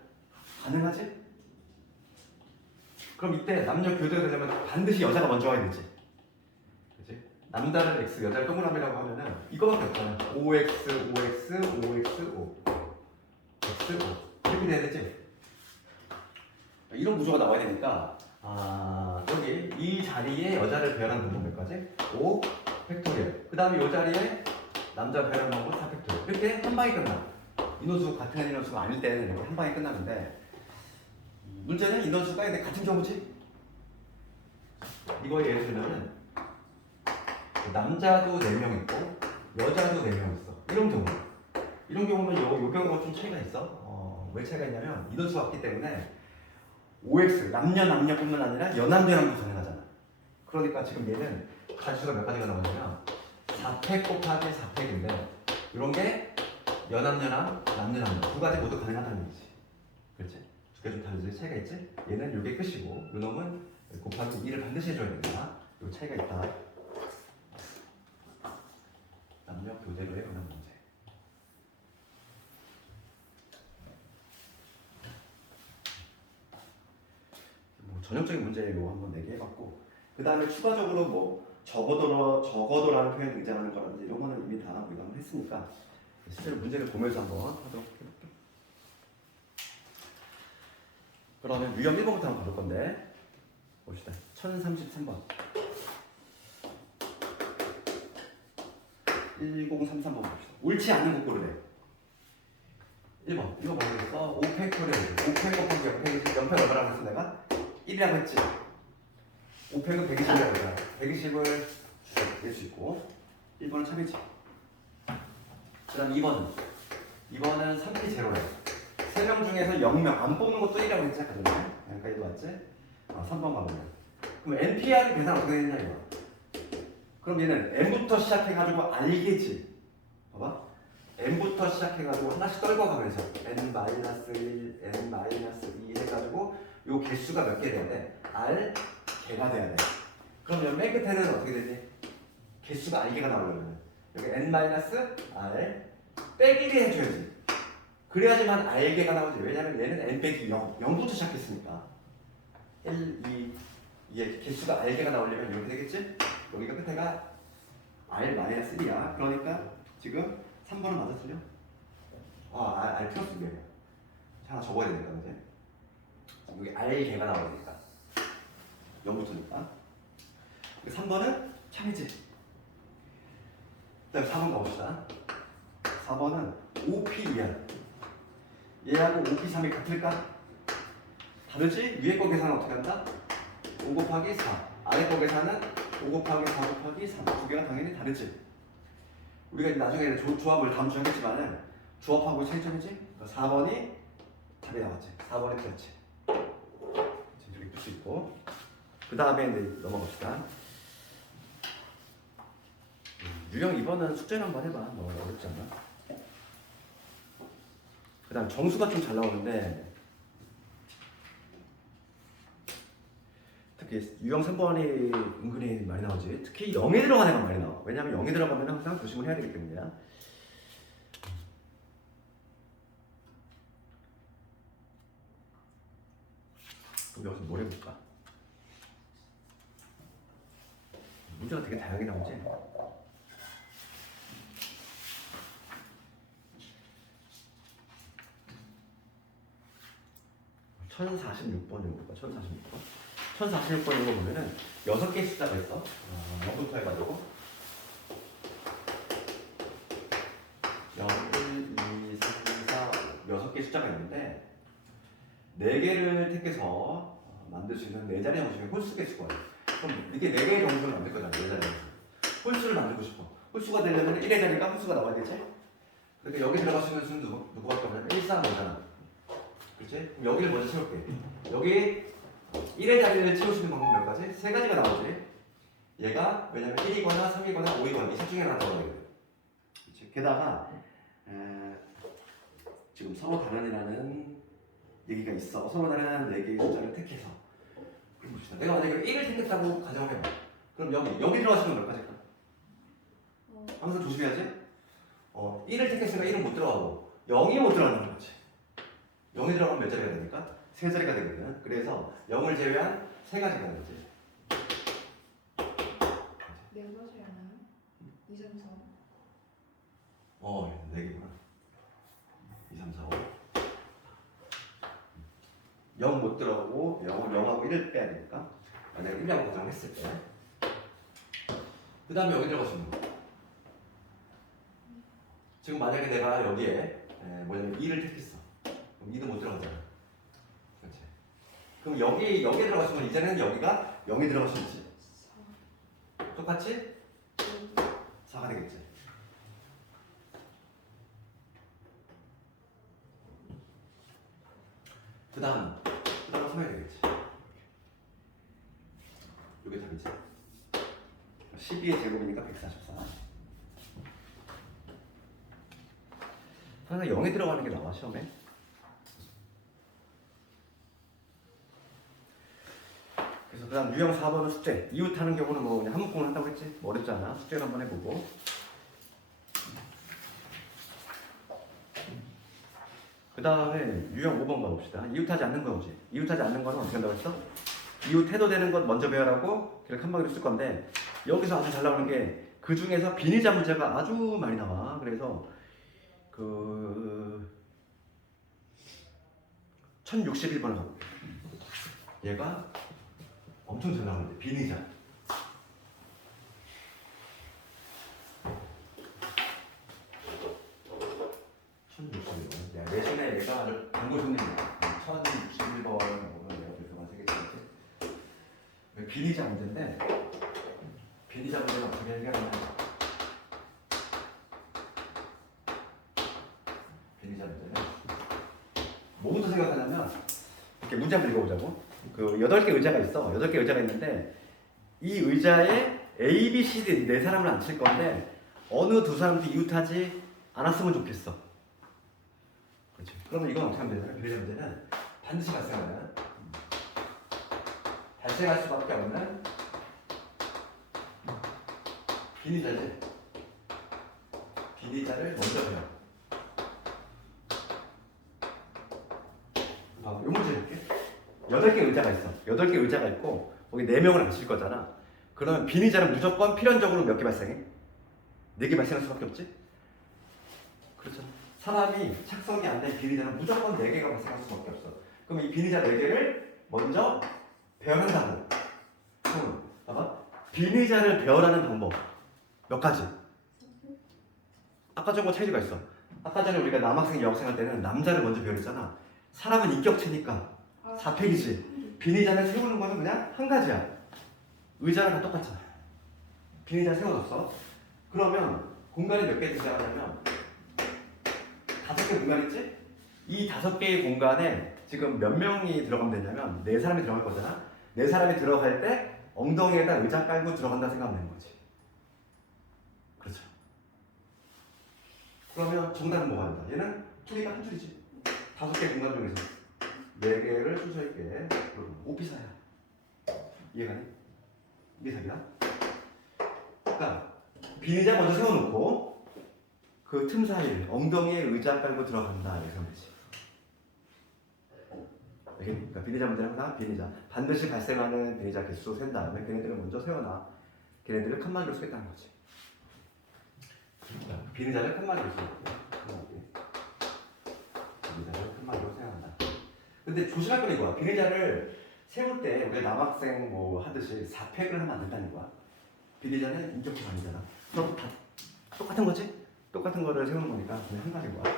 가능하지? 그럼 이때 남녀 교대가 되려면 반드시 여자가 먼저 와야 되지. 그치? 남자를 X, 여자를 동그라미라고 하면은 이거밖에 없잖아. OX, OX, OX, O. X, O. 이렇게 돼야 되지? 이런 구조가 나와야 되니까 여기 이 자리에 여자를 배열하는 방법 몇 가지? 5 팩토리얼. 그 다음에 이 자리에 남자 배열하는 방법 4 팩토리얼. 이렇게 한 방에 끝나. 인원수 같은 인원수가 아닐 때는 이렇게 한 방에 끝나는데 문제는 인원수가 근데 같은 경우지. 이거에 예를 들면은 남자도 4명 있고 여자도 4명 있어. 이런 경우는 요 경우가 좀 차이가 있어. 왜 차이가 있냐면 인원수가 없기 때문에 OX 남녀뿐만 아니라 여남여남도 가능하잖아. 그러니까 지금 얘는 가지수가 몇 가지가 나오냐면 4팩 곱하기 4팩인데 이런 게 여남여남, 남녀남 2가지 모두 가능하다는 얘기지. 그렇지? 2개 좀 다르지? 차이가 있지? 얘는 이게 끝이고 이 놈은 곱하기 2를 반드시 해줘야 된다. 이 차이가 있다. 남녀 교대로의 관한 문제. 전형적인 문제로 한번 내기해봤고 그 다음에 추가적으로 뭐 적어도라는 표현이 등장하는 거라든지 이런 거는 이미 다 우리가 한번 했으니까 실제로 문제를 보면서 한번 하도록 해볼게요. 그러면 유형 1번부터 한번 가볼 건데 봅시다. 1033번 1033번 봅시다. 옳지 않는 거 고르래. 1번 이거 뭐겠어? 5팩토리얼 5팩 곱하기 0팩 얼마라고 했어 내가? 1이라고 했지. 5팩은 120이라고 했잖아. 120을 낼 수 있고 1번은 참이지. 그 다음 2번은 3P 제로래. 3명 중에서 0명 안 뽑는 것도 1이라고 했지. 여기까지도 왔지? 3번 가보자. 그럼 NPR 계산 어떻게 되냐 이거. 그럼 얘는 N부터 시작해가지고 알겠지. 봐봐. N부터 시작해가지고 하나씩 떨궈가면서 N-1, N-2 해가지고 요 개수가 몇 개 돼야 돼? R 개가 돼야 돼. 그럼 맨 끝에는 어떻게 되지? 개수가 R개가 나오려면 여기 N-R 빼기를 해줘야지. 그래야지만 R개가 나오지. 왜냐면 얘는 N 빼기 0, 0부터 시작했으니까 1, 2, 이게 개수가 R개가 나오려면 이렇게 되겠지? 여기가 끝에가 R-1이야. 그러니까 지금 3번은 맞아 틀려? R 플러스 2야. 하나 적어야 되니까 이제 여기 R개가 나오니까 0부터니까 3번은 참이지. 그 다음 4번 가봅시다. 4번은 OP2야. 얘하고 OP3이 같을까? 다르지? 위에 거 계산은 어떻게 한다? 5 곱하기 4 아래 거 계산은 5 곱하기 4 곱하기 3 두 개가 당연히 다르지. 우리가 이제 나중에 조합을 다음 주에 하겠지만은 조합하고 차이점이지? 4번이 답이 나왔지. 4번이 틀렸지. 이렇게 풀 수 있고 그 다음에 이제 넘어갑시다. 유형 2번은 숙제를 한번 해봐. 뭐 어렵지 않아. 그 다음 정수가 좀 잘 나오는데 특히 유형 3번이 은근히 많이 나오지. 특히 0에 들어간 애가 많이 나와. 왜냐면 0에 들어가면 항상 조심을 해야 되기 때문이야. 그럼 여기서 뭘 해볼까? 문제가 되게 다양하게 나오지. 1046번 이거 1046번. 1046번 이거 보면은 6개의 숫자가 있어. 0부터 해가지고 0, 1, 2, 3, 4, 6개의 숫자가 있는데 4개를 택해서 만들 수 있는 4자리 정수의 홀수 개수가 있어. 그럼 이게 4개의 정수를 만들 거잖아. 4자리 정수. 홀수를 만들고 싶어. 홀수가 되려면 1의 자리가 홀수가 나와야 되지? 그러니까 여기 들어갈 수 있는 수는 누구밖에 없냐면 1, 4, 5잖아. 그렇지? 그럼 여기를 먼저 채울게. 여기 1의 자리를 채울 수 있는 방법 몇 가지? 3가지가 나오지. 얘가 왜냐면 1이거나 3이거나 5이거나 이 셋 중에 하나 나오거든. 그렇지? 게다가 지금 서로 다른이라는 얘기가 있어. 서로 다른 4개의 숫자를 택해서. 그럼 봅시다. 내가 만약에 1을 택했다고 가정을 해봐. 그럼 여기 들어가시면 몇 가지일까? 항상 조심해야지. 1을 택했으니까 1은 못 들어가고 0이 못 들어가는 거지. 0이 들어가면 몇 자리가 되니까? 3자리가 되거든. 그래서 0을 제외한 3가지가 되는 거지. 네 가지 하나요? 2, 3, 4. 4개구나. 2, 3, 4, 5. 0 못 들어가고 0하고 1을 빼야 되니까. 만약에 1이라고 가정했을 때. 그 다음에 여기 들어가시면 돼. 지금 만약에 내가 여기에 뭐냐면 2를 택했어. 그럼 2도 못 들어가잖아. 그렇지. 그럼 여기에 들어가시면 이제는 여기가 0이 들어가시면 되지. 4. 똑같이 4가 되겠지. 그 다음 3이 되겠지. 이게 답이지. 12의 제곱이니까 144. 항상 0에 들어가는 게 나와 시험에. 그래서 그 다음 유형 4번은 숙제. 이웃하는 경우는 뭐 그냥 한문공을 한다고 했지. 뭐 어렵지 않아. 숙제를 한번 해보고. 그 다음에 유형 5번 가봅시다. 이웃하지 않는 거지. 이웃하지 않는 거는 어떻게 한다고 했어? 이웃해도 되는 것 먼저 배우라고 계속 한 방에 쓸 건데 여기서 아주 잘 나오는 게 그 중에서 비니자 문제가 아주 많이 나와. 그래서 1061번을 가볼게. 얘가 엄청 잘 나오는데 비니자. 내신에 얘가 아주 광고 손님이야. 1061번은 내가 배송한 세계적이지. 비니자 문제인데 비니자 문제는 어떻게 해결하냐? 비니자 문제는 뭐부터 생각하냐면 이렇게 문제 한번 읽어보자고. 그 8개 의자가 있어. 8개 의자가 있는데 이 의자에 A, B, C, D 4사람을 앉힐 건데 어느 두 사람도 이웃하지 않았으면 좋겠어. 그렇지. 그러면 이건 어떻게 하면 되냐면 비니자 문제는 반드시 발생할 수밖에 없는 비니자지. 비니자를 먼저 배워. 요 문제 볼게. 8개 의자가 있어. 8개 의자가 있고 거기 4명을 앉힐 거잖아. 그러면 비니자는 무조건 필연적으로 몇 개 발생해? 4개 발생할 수밖에 없지? 그렇죠. 사람이 착석이 안 된 비니자는 무조건 4개가 발생할 수밖에 없어. 그럼 그럼 이 비니자 4개를 먼저 배열한다고. 봐봐. 비니자를 배열하는 방법 몇 가지. 아까 저거 차이가 있어. 아까 전에 우리가 남학생, 여학생 할 때는 남자를 먼저 배열했잖아. 사람은 인격체니까 4팩이지. 비니자를 세우는 거는 그냥 한 가지야. 의자랑 다 똑같잖아. 비니자 세워놨어. 그러면 공간이 몇 개 들어가냐면 5개 공간 있지? 이 5개의 공간에 지금 몇 명이 들어가면 되냐면 4사람이 들어갈 거잖아. 4사람이 들어갈 때 엉덩이에다 의자 깔고 들어간다 생각하면 되는 거지. 그렇죠. 그러면 정답은 뭐가 된다? 얘는 줄이가 한 줄이지. 5개 공간 중에서 4개를 순서 있게 오피사야. 이해가니? 이게 답이야. 그러니까 비니자 먼저 세워놓고 그 틈 사이에 엉덩이에 의자 깔고 들어간다 이렇게 하면 되지. 그러니까 비니자 문제는 항상 비니자 반드시 발생하는 비니자 개수 센 다음에 걔네들을 먼저 세워놔. 걔네들을 칸막이로 쓰겠다는 거지. 비니자를 칸막이로 쓰겠다. 비니자를 칸막이로 세워난다. 근데 조심할 건 이거야. 비니자를 세울 때 우리가 남학생 뭐 하듯이 4팩을 하면 안 된다는 거야. 비니자는 인격체가 아니잖아. 그럼 다 똑같은 거지? 똑같은 거를 세우는 거니까 그냥 한 가지인 거야.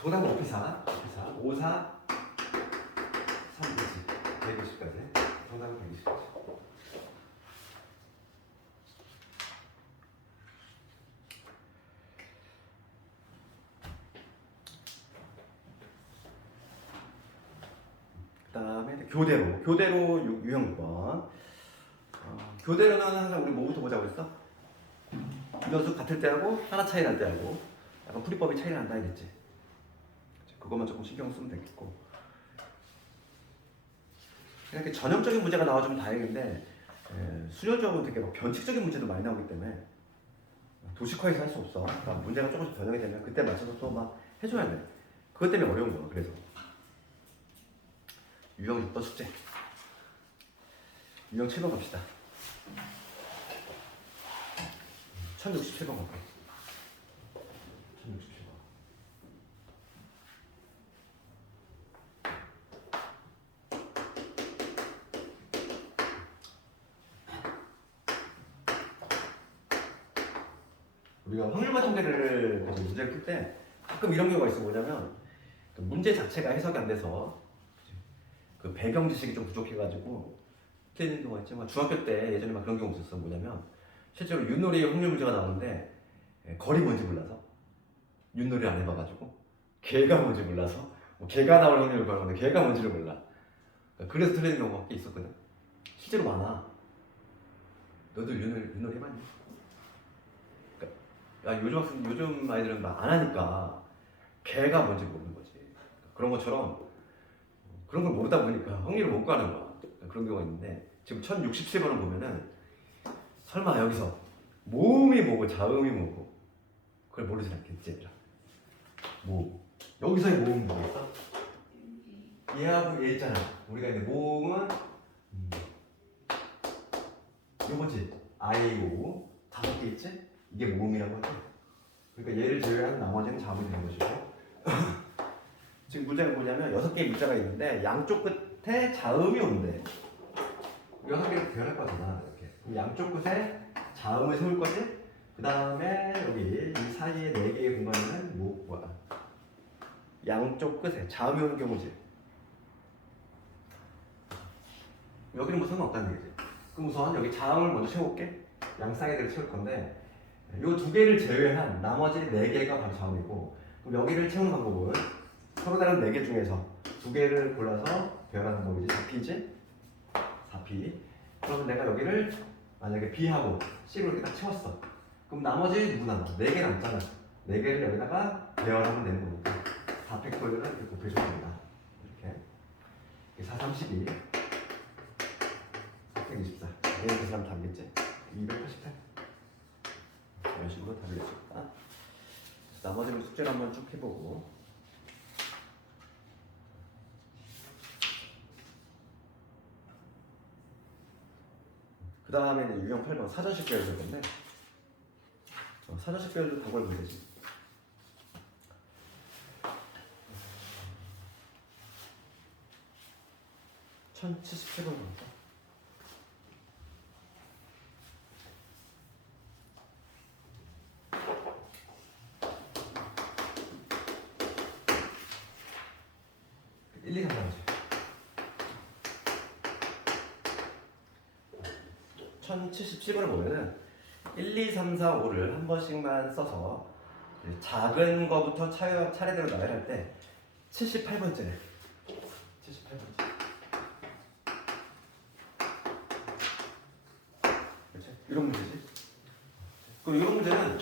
정답은 오피사, 5, 4, 3, 20, 120까지. 정답은 120까지. 그 다음에 교대로 유형 6번. 교대로는 항상 우리 뭐부터 보자고 그랬어? 인원수 같을 때하고 하나 차이 날 때하고 약간 풀이법이 차이 난다 이랬지. 그것만 조금 신경 쓰면 되겠고. 이렇게 전형적인 문제가 나와주면 다행인데 수요적으로 되게 막 변칙적인 문제도 많이 나오기 때문에 도식화해서 할 수 없어. 그러니까 문제가 조금씩 변형이 되면 그때 맞춰서 또 막 해줘야 돼. 그것 때문에 어려운 거야. 그래서 유형 6번 숙제. 유형 7번 갑시다. 1067번 갈게. 1067번. 우리가 확률과 통계를 가지고 문제를 풀 때 가끔 이런 경우가 있어. 뭐냐면 그 문제 자체가 해석이 안 돼서 그 배경 지식이 좀 부족해가지고 틀리는 경우가 있지만 중학교 때 예전에 막 그런 경우 있었어. 뭐냐면 실제로 윷놀이 확률 문제가 나오는데 거리 뭔지 몰라서 윷놀이를 안 해봐가지고 개가 뭔지 몰라서 뭐 개가 나올 확률을 구하는데 개가 뭔지를 몰라. 그래서 틀리는 경우가 꽤 있었거든. 실제로 많아. 너도 윷놀이 해봤니? 그러니까 요즘 아이들은 막 안 하니까 개가 뭔지 모르는 거지. 그런 것처럼 그런 걸 모르다 보니까 확률을 못 가는 거야. 그런 경우가 있는데 지금 1067번을 보면은 설마 여기서 모음이 뭐고 자음이 뭐고 그걸 모르진 않겠지 얘들아. 모음. 여기서의 모음이 뭐겠어? 얘하고 얘 있잖아. 우리가 이제 모음은 요거지. 아이오 5개 있지? 이게 모음이라고 하지. 그러니까 얘를 제외한 나머지는 자음이 되는 것이고 지금 문제가 뭐냐면 6개의 문자가 있는데 양쪽 끝에 자음이 온대. 6개를 대열할 거잖아. 이렇게. 그럼 양쪽 끝에 자음을 세울 거지? 그 다음에 여기 이 사이에 4개의 공간에는 뭐야? 양쪽 끝에 자음이 오는 경우지. 여기는 뭐 상관없다는 얘기지. 그럼 우선 여기 자음을 먼저 채워볼게. 양쌍에들을 채울 건데 이 2개를 제외한 나머지 4개가 바로 자음이고 그럼 여기를 채우는 방법은 서로 다른 4개 중에서 2개를 골라서 배열하는 방법이지. 4P지? 4P. 그러면 내가 여기를 만약에 B하고 C로 이렇게 딱 채웠어. 그럼 나머지 누구 남아? 4개 남잖아. 4개를 여기다가 배열하면 되는 거니까 4팩토리얼을 이렇게 곱해줘야 된다. 이렇게 4, 32 424 얘는 그 사람 답이겠지? 288 이런 식으로 답을 낼 수 있다. 나머지는 숙제를 한번 쭉 해보고 그 다음에는 유형 8번 사전식 배열될 건데 사전식 배열도 방법을 보면 되지. 1077번 나왔어. 일, 이, 삼, 사지. 1077번을 보면은 1, 2, 3, 4, 5를 한 번씩만 써서 작은 거부터 차례대로 나열할 때 78번째래. 78번째. 그렇지? 이런 문제지. 그럼 이런 문제는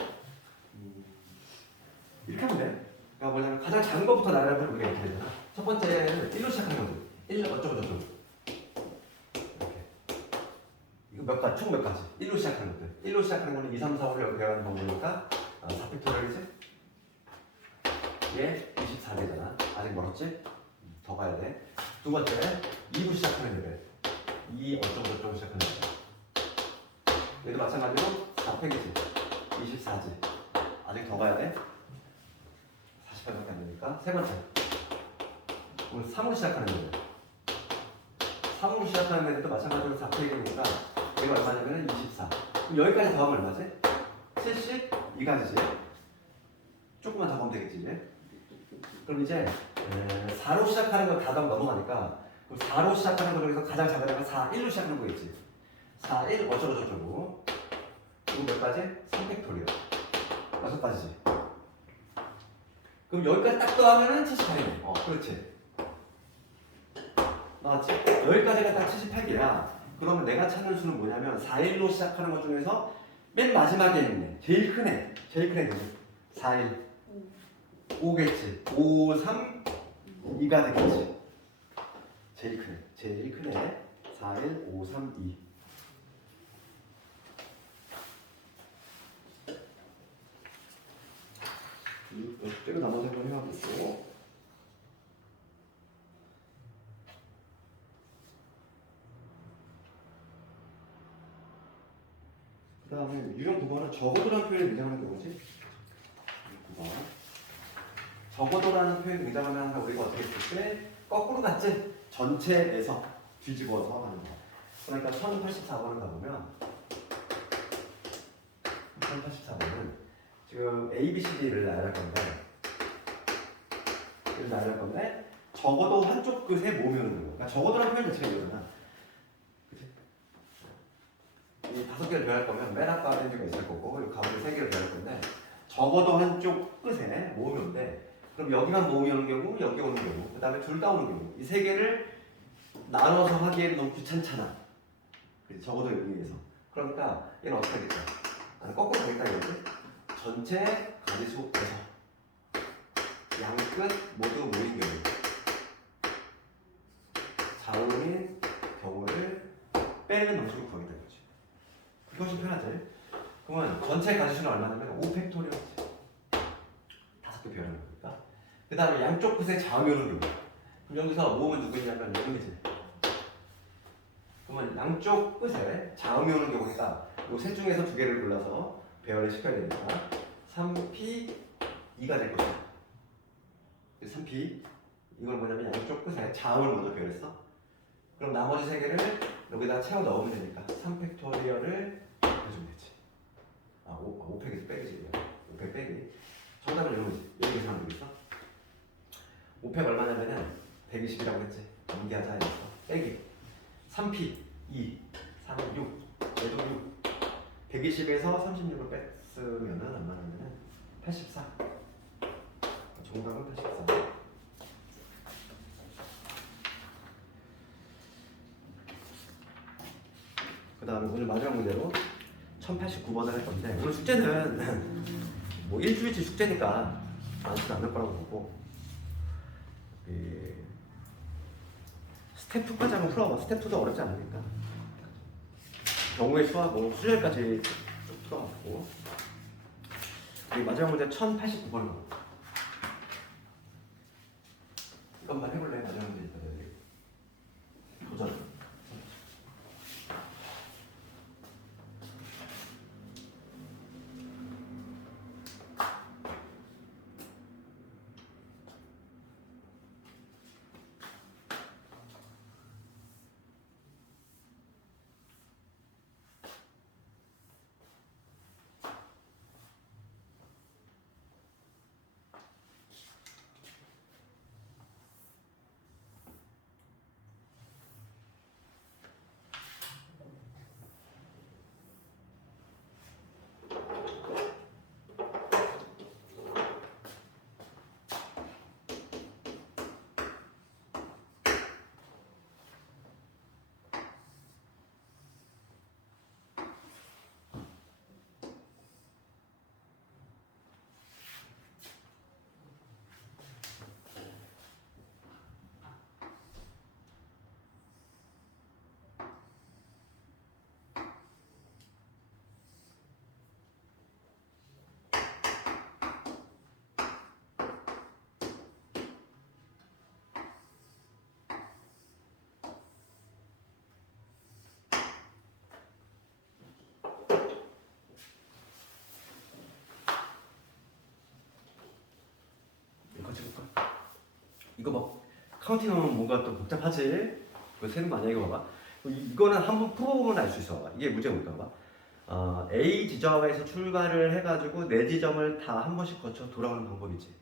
이렇게 하면 돼. 그러니까 뭐냐면 가장 작은 거부터 나열하면 우리가 이렇게 되잖아. 첫 번째는 1로 시작하는 거지. 1 어쩌고 저쩌고. 이렇게. 이거 몇 가지, 총 몇 가지. 1로 시작하는 것들. 1로 시작하는 거는 2, 3, 4, 5를 여기 배워가는 방법이니까 4팩토리얼이지? 얘 24개잖아. 아직 멀었지? 더 가야 돼. 두 번째, 2로 시작하는 레벨. 2 어쩌고 저쩌고 시작하는 레벨. 얘도 마찬가지로 4팩이지. 24지. 아직 더 가야 돼. 48밖에 안 되니까. 세 번째. 오늘 3으로 시작하는 레벨. 3으로 시작하는 레벨도 마찬가지로 4팩이니까 얘가 얼마냐면 24. 그럼 여기까지 더하면 얼마지? 72가지지. 조금만 더 하면 되겠지 이제. 그럼 이제 4로 시작하는 걸 다 넘어가니까 그럼 4로 시작하는 거 중에서 가장 작은 애가 4, 1로 시작하는 거겠지. 4, 1 어쩌고 저쩌고. 그리고 몇 가지? 3팩토리얼. 6가지지. 그럼 여기까지 딱 더하면은 78이네. 그렇지. 나왔지? 여기까지가 딱 78개야. 그러면 내가 찾는 수는 뭐냐면 4, 1로 시작하는 것 중에서 맨 마지막에 있네. 제일 큰 애. 제일 큰 애는 4, 1. 5겠지. 5, 3, 2가 되겠지. 제일 큰 애. 제일 큰 애. 4, 1, 5, 3, 2. 이거 나머지 한번 해봐보고. 그 다음에 유형 9번은 적어도라는 표현이 등장하는 경우지. 9번. 적어도라는 표현이 등장하면 우리가 어떻게 했을 때 거꾸로 갔지? 전체에서 뒤집어서 하는 거. 그러니까 1084번을 가보면 1084번은 지금 A, B, C, D를 나열할 건데 적어도 한쪽 끝에 모으면 되는 거. 그러니까 적어도라는 표현 자체가 이거잖아. 그치? 이 5개를 배울 거면 맨 앞에 아래가 있을 거고 이 가운데 3개를 배울 건데 적어도 한쪽 끝에 모으면 돼. 그럼 여기만 모으는 경우, 여기 오는 경우, 그 다음에 둘 다 오는 경우 이 3개를 나눠서 하기에는 너무 귀찮잖아. 그치? 적어도 의미에서. 그러니까 얘는 어떻게 하겠다? 거꾸로 가겠다 이거지? 전체 가지수에서 양끝 모두 모인 경우 자음인 경우를 빼는 방식으로 구하겠다 이거지. 그게 훨씬 편하지? 그러면 전체 가지수는 얼마냐면 5팩토리얼이지. 5개 배우는 거니까. 그 다음에 양쪽 끝에 자음이 오는 경우. 그럼 여기서 모으면 누구냐면 여기지. 그러면 양쪽 끝에 자음이 오는 경우니까 이 셋 중에서 2개를 골라서 배열을 시켜야 되니까 3P 2가 될 것이다. 3P 이걸 뭐냐면 양쪽 끝에 자음을 먼저 배열했어. 그럼 나머지 3개를 여기다 채워 넣으면 되니까 3팩토리얼을 해주면 되지. 5팩에서 빼기지. 5팩 빼기. 정답은 이런 거지. 여기 계산하면 되겠어. 5팩 얼마냐면은 120이라고 했지. 연기하자 했어. 빼기 3P 2 3 6 얘도 6 120에서 36을 뺐으면은 얼마냐면은 84. 정답은 84. 그 다음에 오늘 마지막 문제로 1089번을 할 건데 오늘 숙제는 뭐 일주일치 숙제니까 많지는 않을 거라고 보고 스텝 2까지 한번 풀어봐. 스텝 2도 어렵지 않으니까 경우의 수와 뭐 수열까지 좀 풀어봤고 마지막 문제 1089번을 이것만 해볼래? 마지막 문제 도전. 이거 막 카운팅하면 뭔가 또 복잡하지? 그 세는 거 아니야 이거 봐봐. 이거는 한번 풀어보면 알 수 있어. 이게 문제가 뭘까 봐봐. A 지점에서 출발을 해가지고 네 지점을 다 한 번씩 거쳐 돌아오는 방법이지.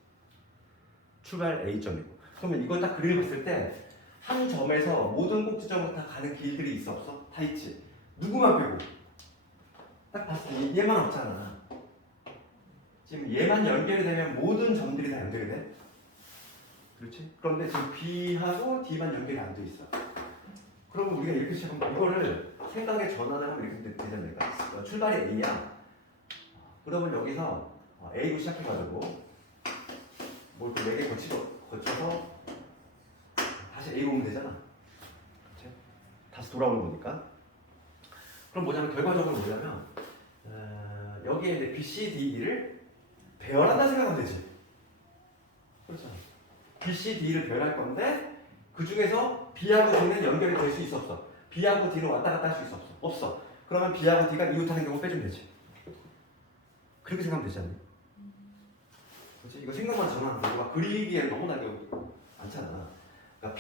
출발 A점이고. 그러면 이거 딱 그림을 봤을 때 한 점에서 모든 꼭지점으로 다 가는 길들이 있어 없어? 다 있지. 누구만 빼고. 딱 봤을 때 얘만 없잖아. 지금 얘만 연결이 되면 모든 점들이 다 연결이 돼. 그렇지? 그런데 지금 B하고 D만 연결이 안 돼 있어. 그러면 우리가 이렇게 시작하면 이거를 생각의 전환을 하면 이렇게 되잖아. 내가 출발이 A야. 그러면 여기서 A로 시작해가지고 뭐 이렇게 4개 거쳐서 다시 A 오면 되잖아. 그렇지? 다시 돌아오는 거니까. 그럼 뭐냐면 결과적으로 뭐냐면 여기에 이제 B, C, D를 배열한다 생각하면 되지. 그렇죠. B, C, D를 배열할 건데 그 중에서 B하고 D는 연결이 될 수 있어 없어? B하고 D는 왔다 갔다 할 수 있어 없어? 없어. 그러면 B하고 D가 이웃하는 경우 빼주면 되지. 그렇게 생각하면 되지 않니? 그렇지? 이거 생각만 전환하는 거 막 그리기에는 너무 나게 않잖아. 그러니까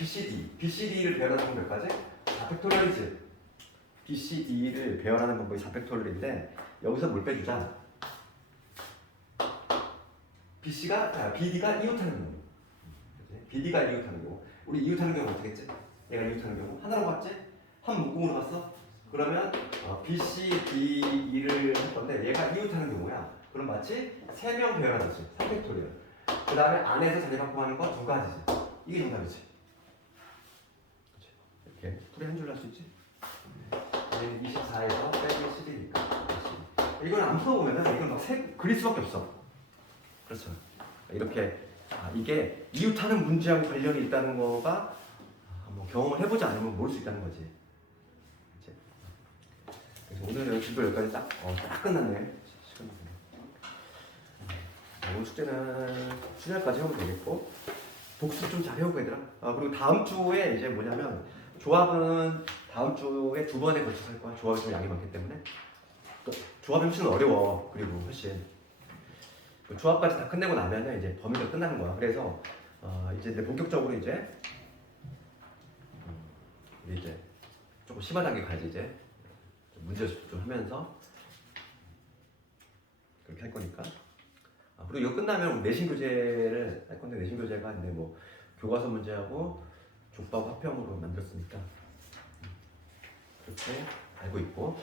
BCD를 배열하는 건 몇 가지? 4팩토리얼이지. BCD를 배열하는 방법이 4팩토리얼인데 여기서 뭘 빼주자? BD가 이웃하는 경우. 그치? BD가 이웃하는 경우. 우리 이웃하는 경우 어떻게 했지? 얘가 이웃하는 경우 하나로 봤지? 한 묶음으로 봤어? 그러면 BCD를 할 건데 얘가 이웃하는 경우야. 그럼 마치 3명 배열하듯이 3팩토리얼. 그 다음에 안에서 자리바꿈하는 거 2가지지. 이게 정답이지. 그치? 이렇게 풀이 한 줄로 할 수 있지? 얘는 24에서 빼기 10이니까. 이건 안 풀어보면은 이건 막 그릴 수밖에 없어. 그렇죠. 이렇게 이게 이웃하는 문제하고 관련이 있다는 거가 뭐 경험을 해보지 않으면 모를 수 있다는 거지. 그치? 그래서 오늘 여기 여기까지 딱 끝났네. 시간 오늘 숙제는 수요일까지 하면 되겠고 복습 좀 잘 해오고 얘들아. 그리고 다음 주에 이제 뭐냐면 조합은 다음 주에 2번에 걸쳐서 할 거야. 조합이 좀 양이 많기 때문에 조합이 훨씬 어려워. 그리고 훨씬 조합까지 다 끝내고 나면은 이제 범위가 끝나는 거야. 그래서 이제 본격적으로 이제 조금 심한 단계 가야지. 이제 문제 좀 하면서 그렇게 할 거니까. 그리고 이거 끝나면 내신 교재를 할 건데 내신 교재가 이제 뭐 교과서 문제하고 족밥 합평으로 만들었으니까 그렇게 알고 있고.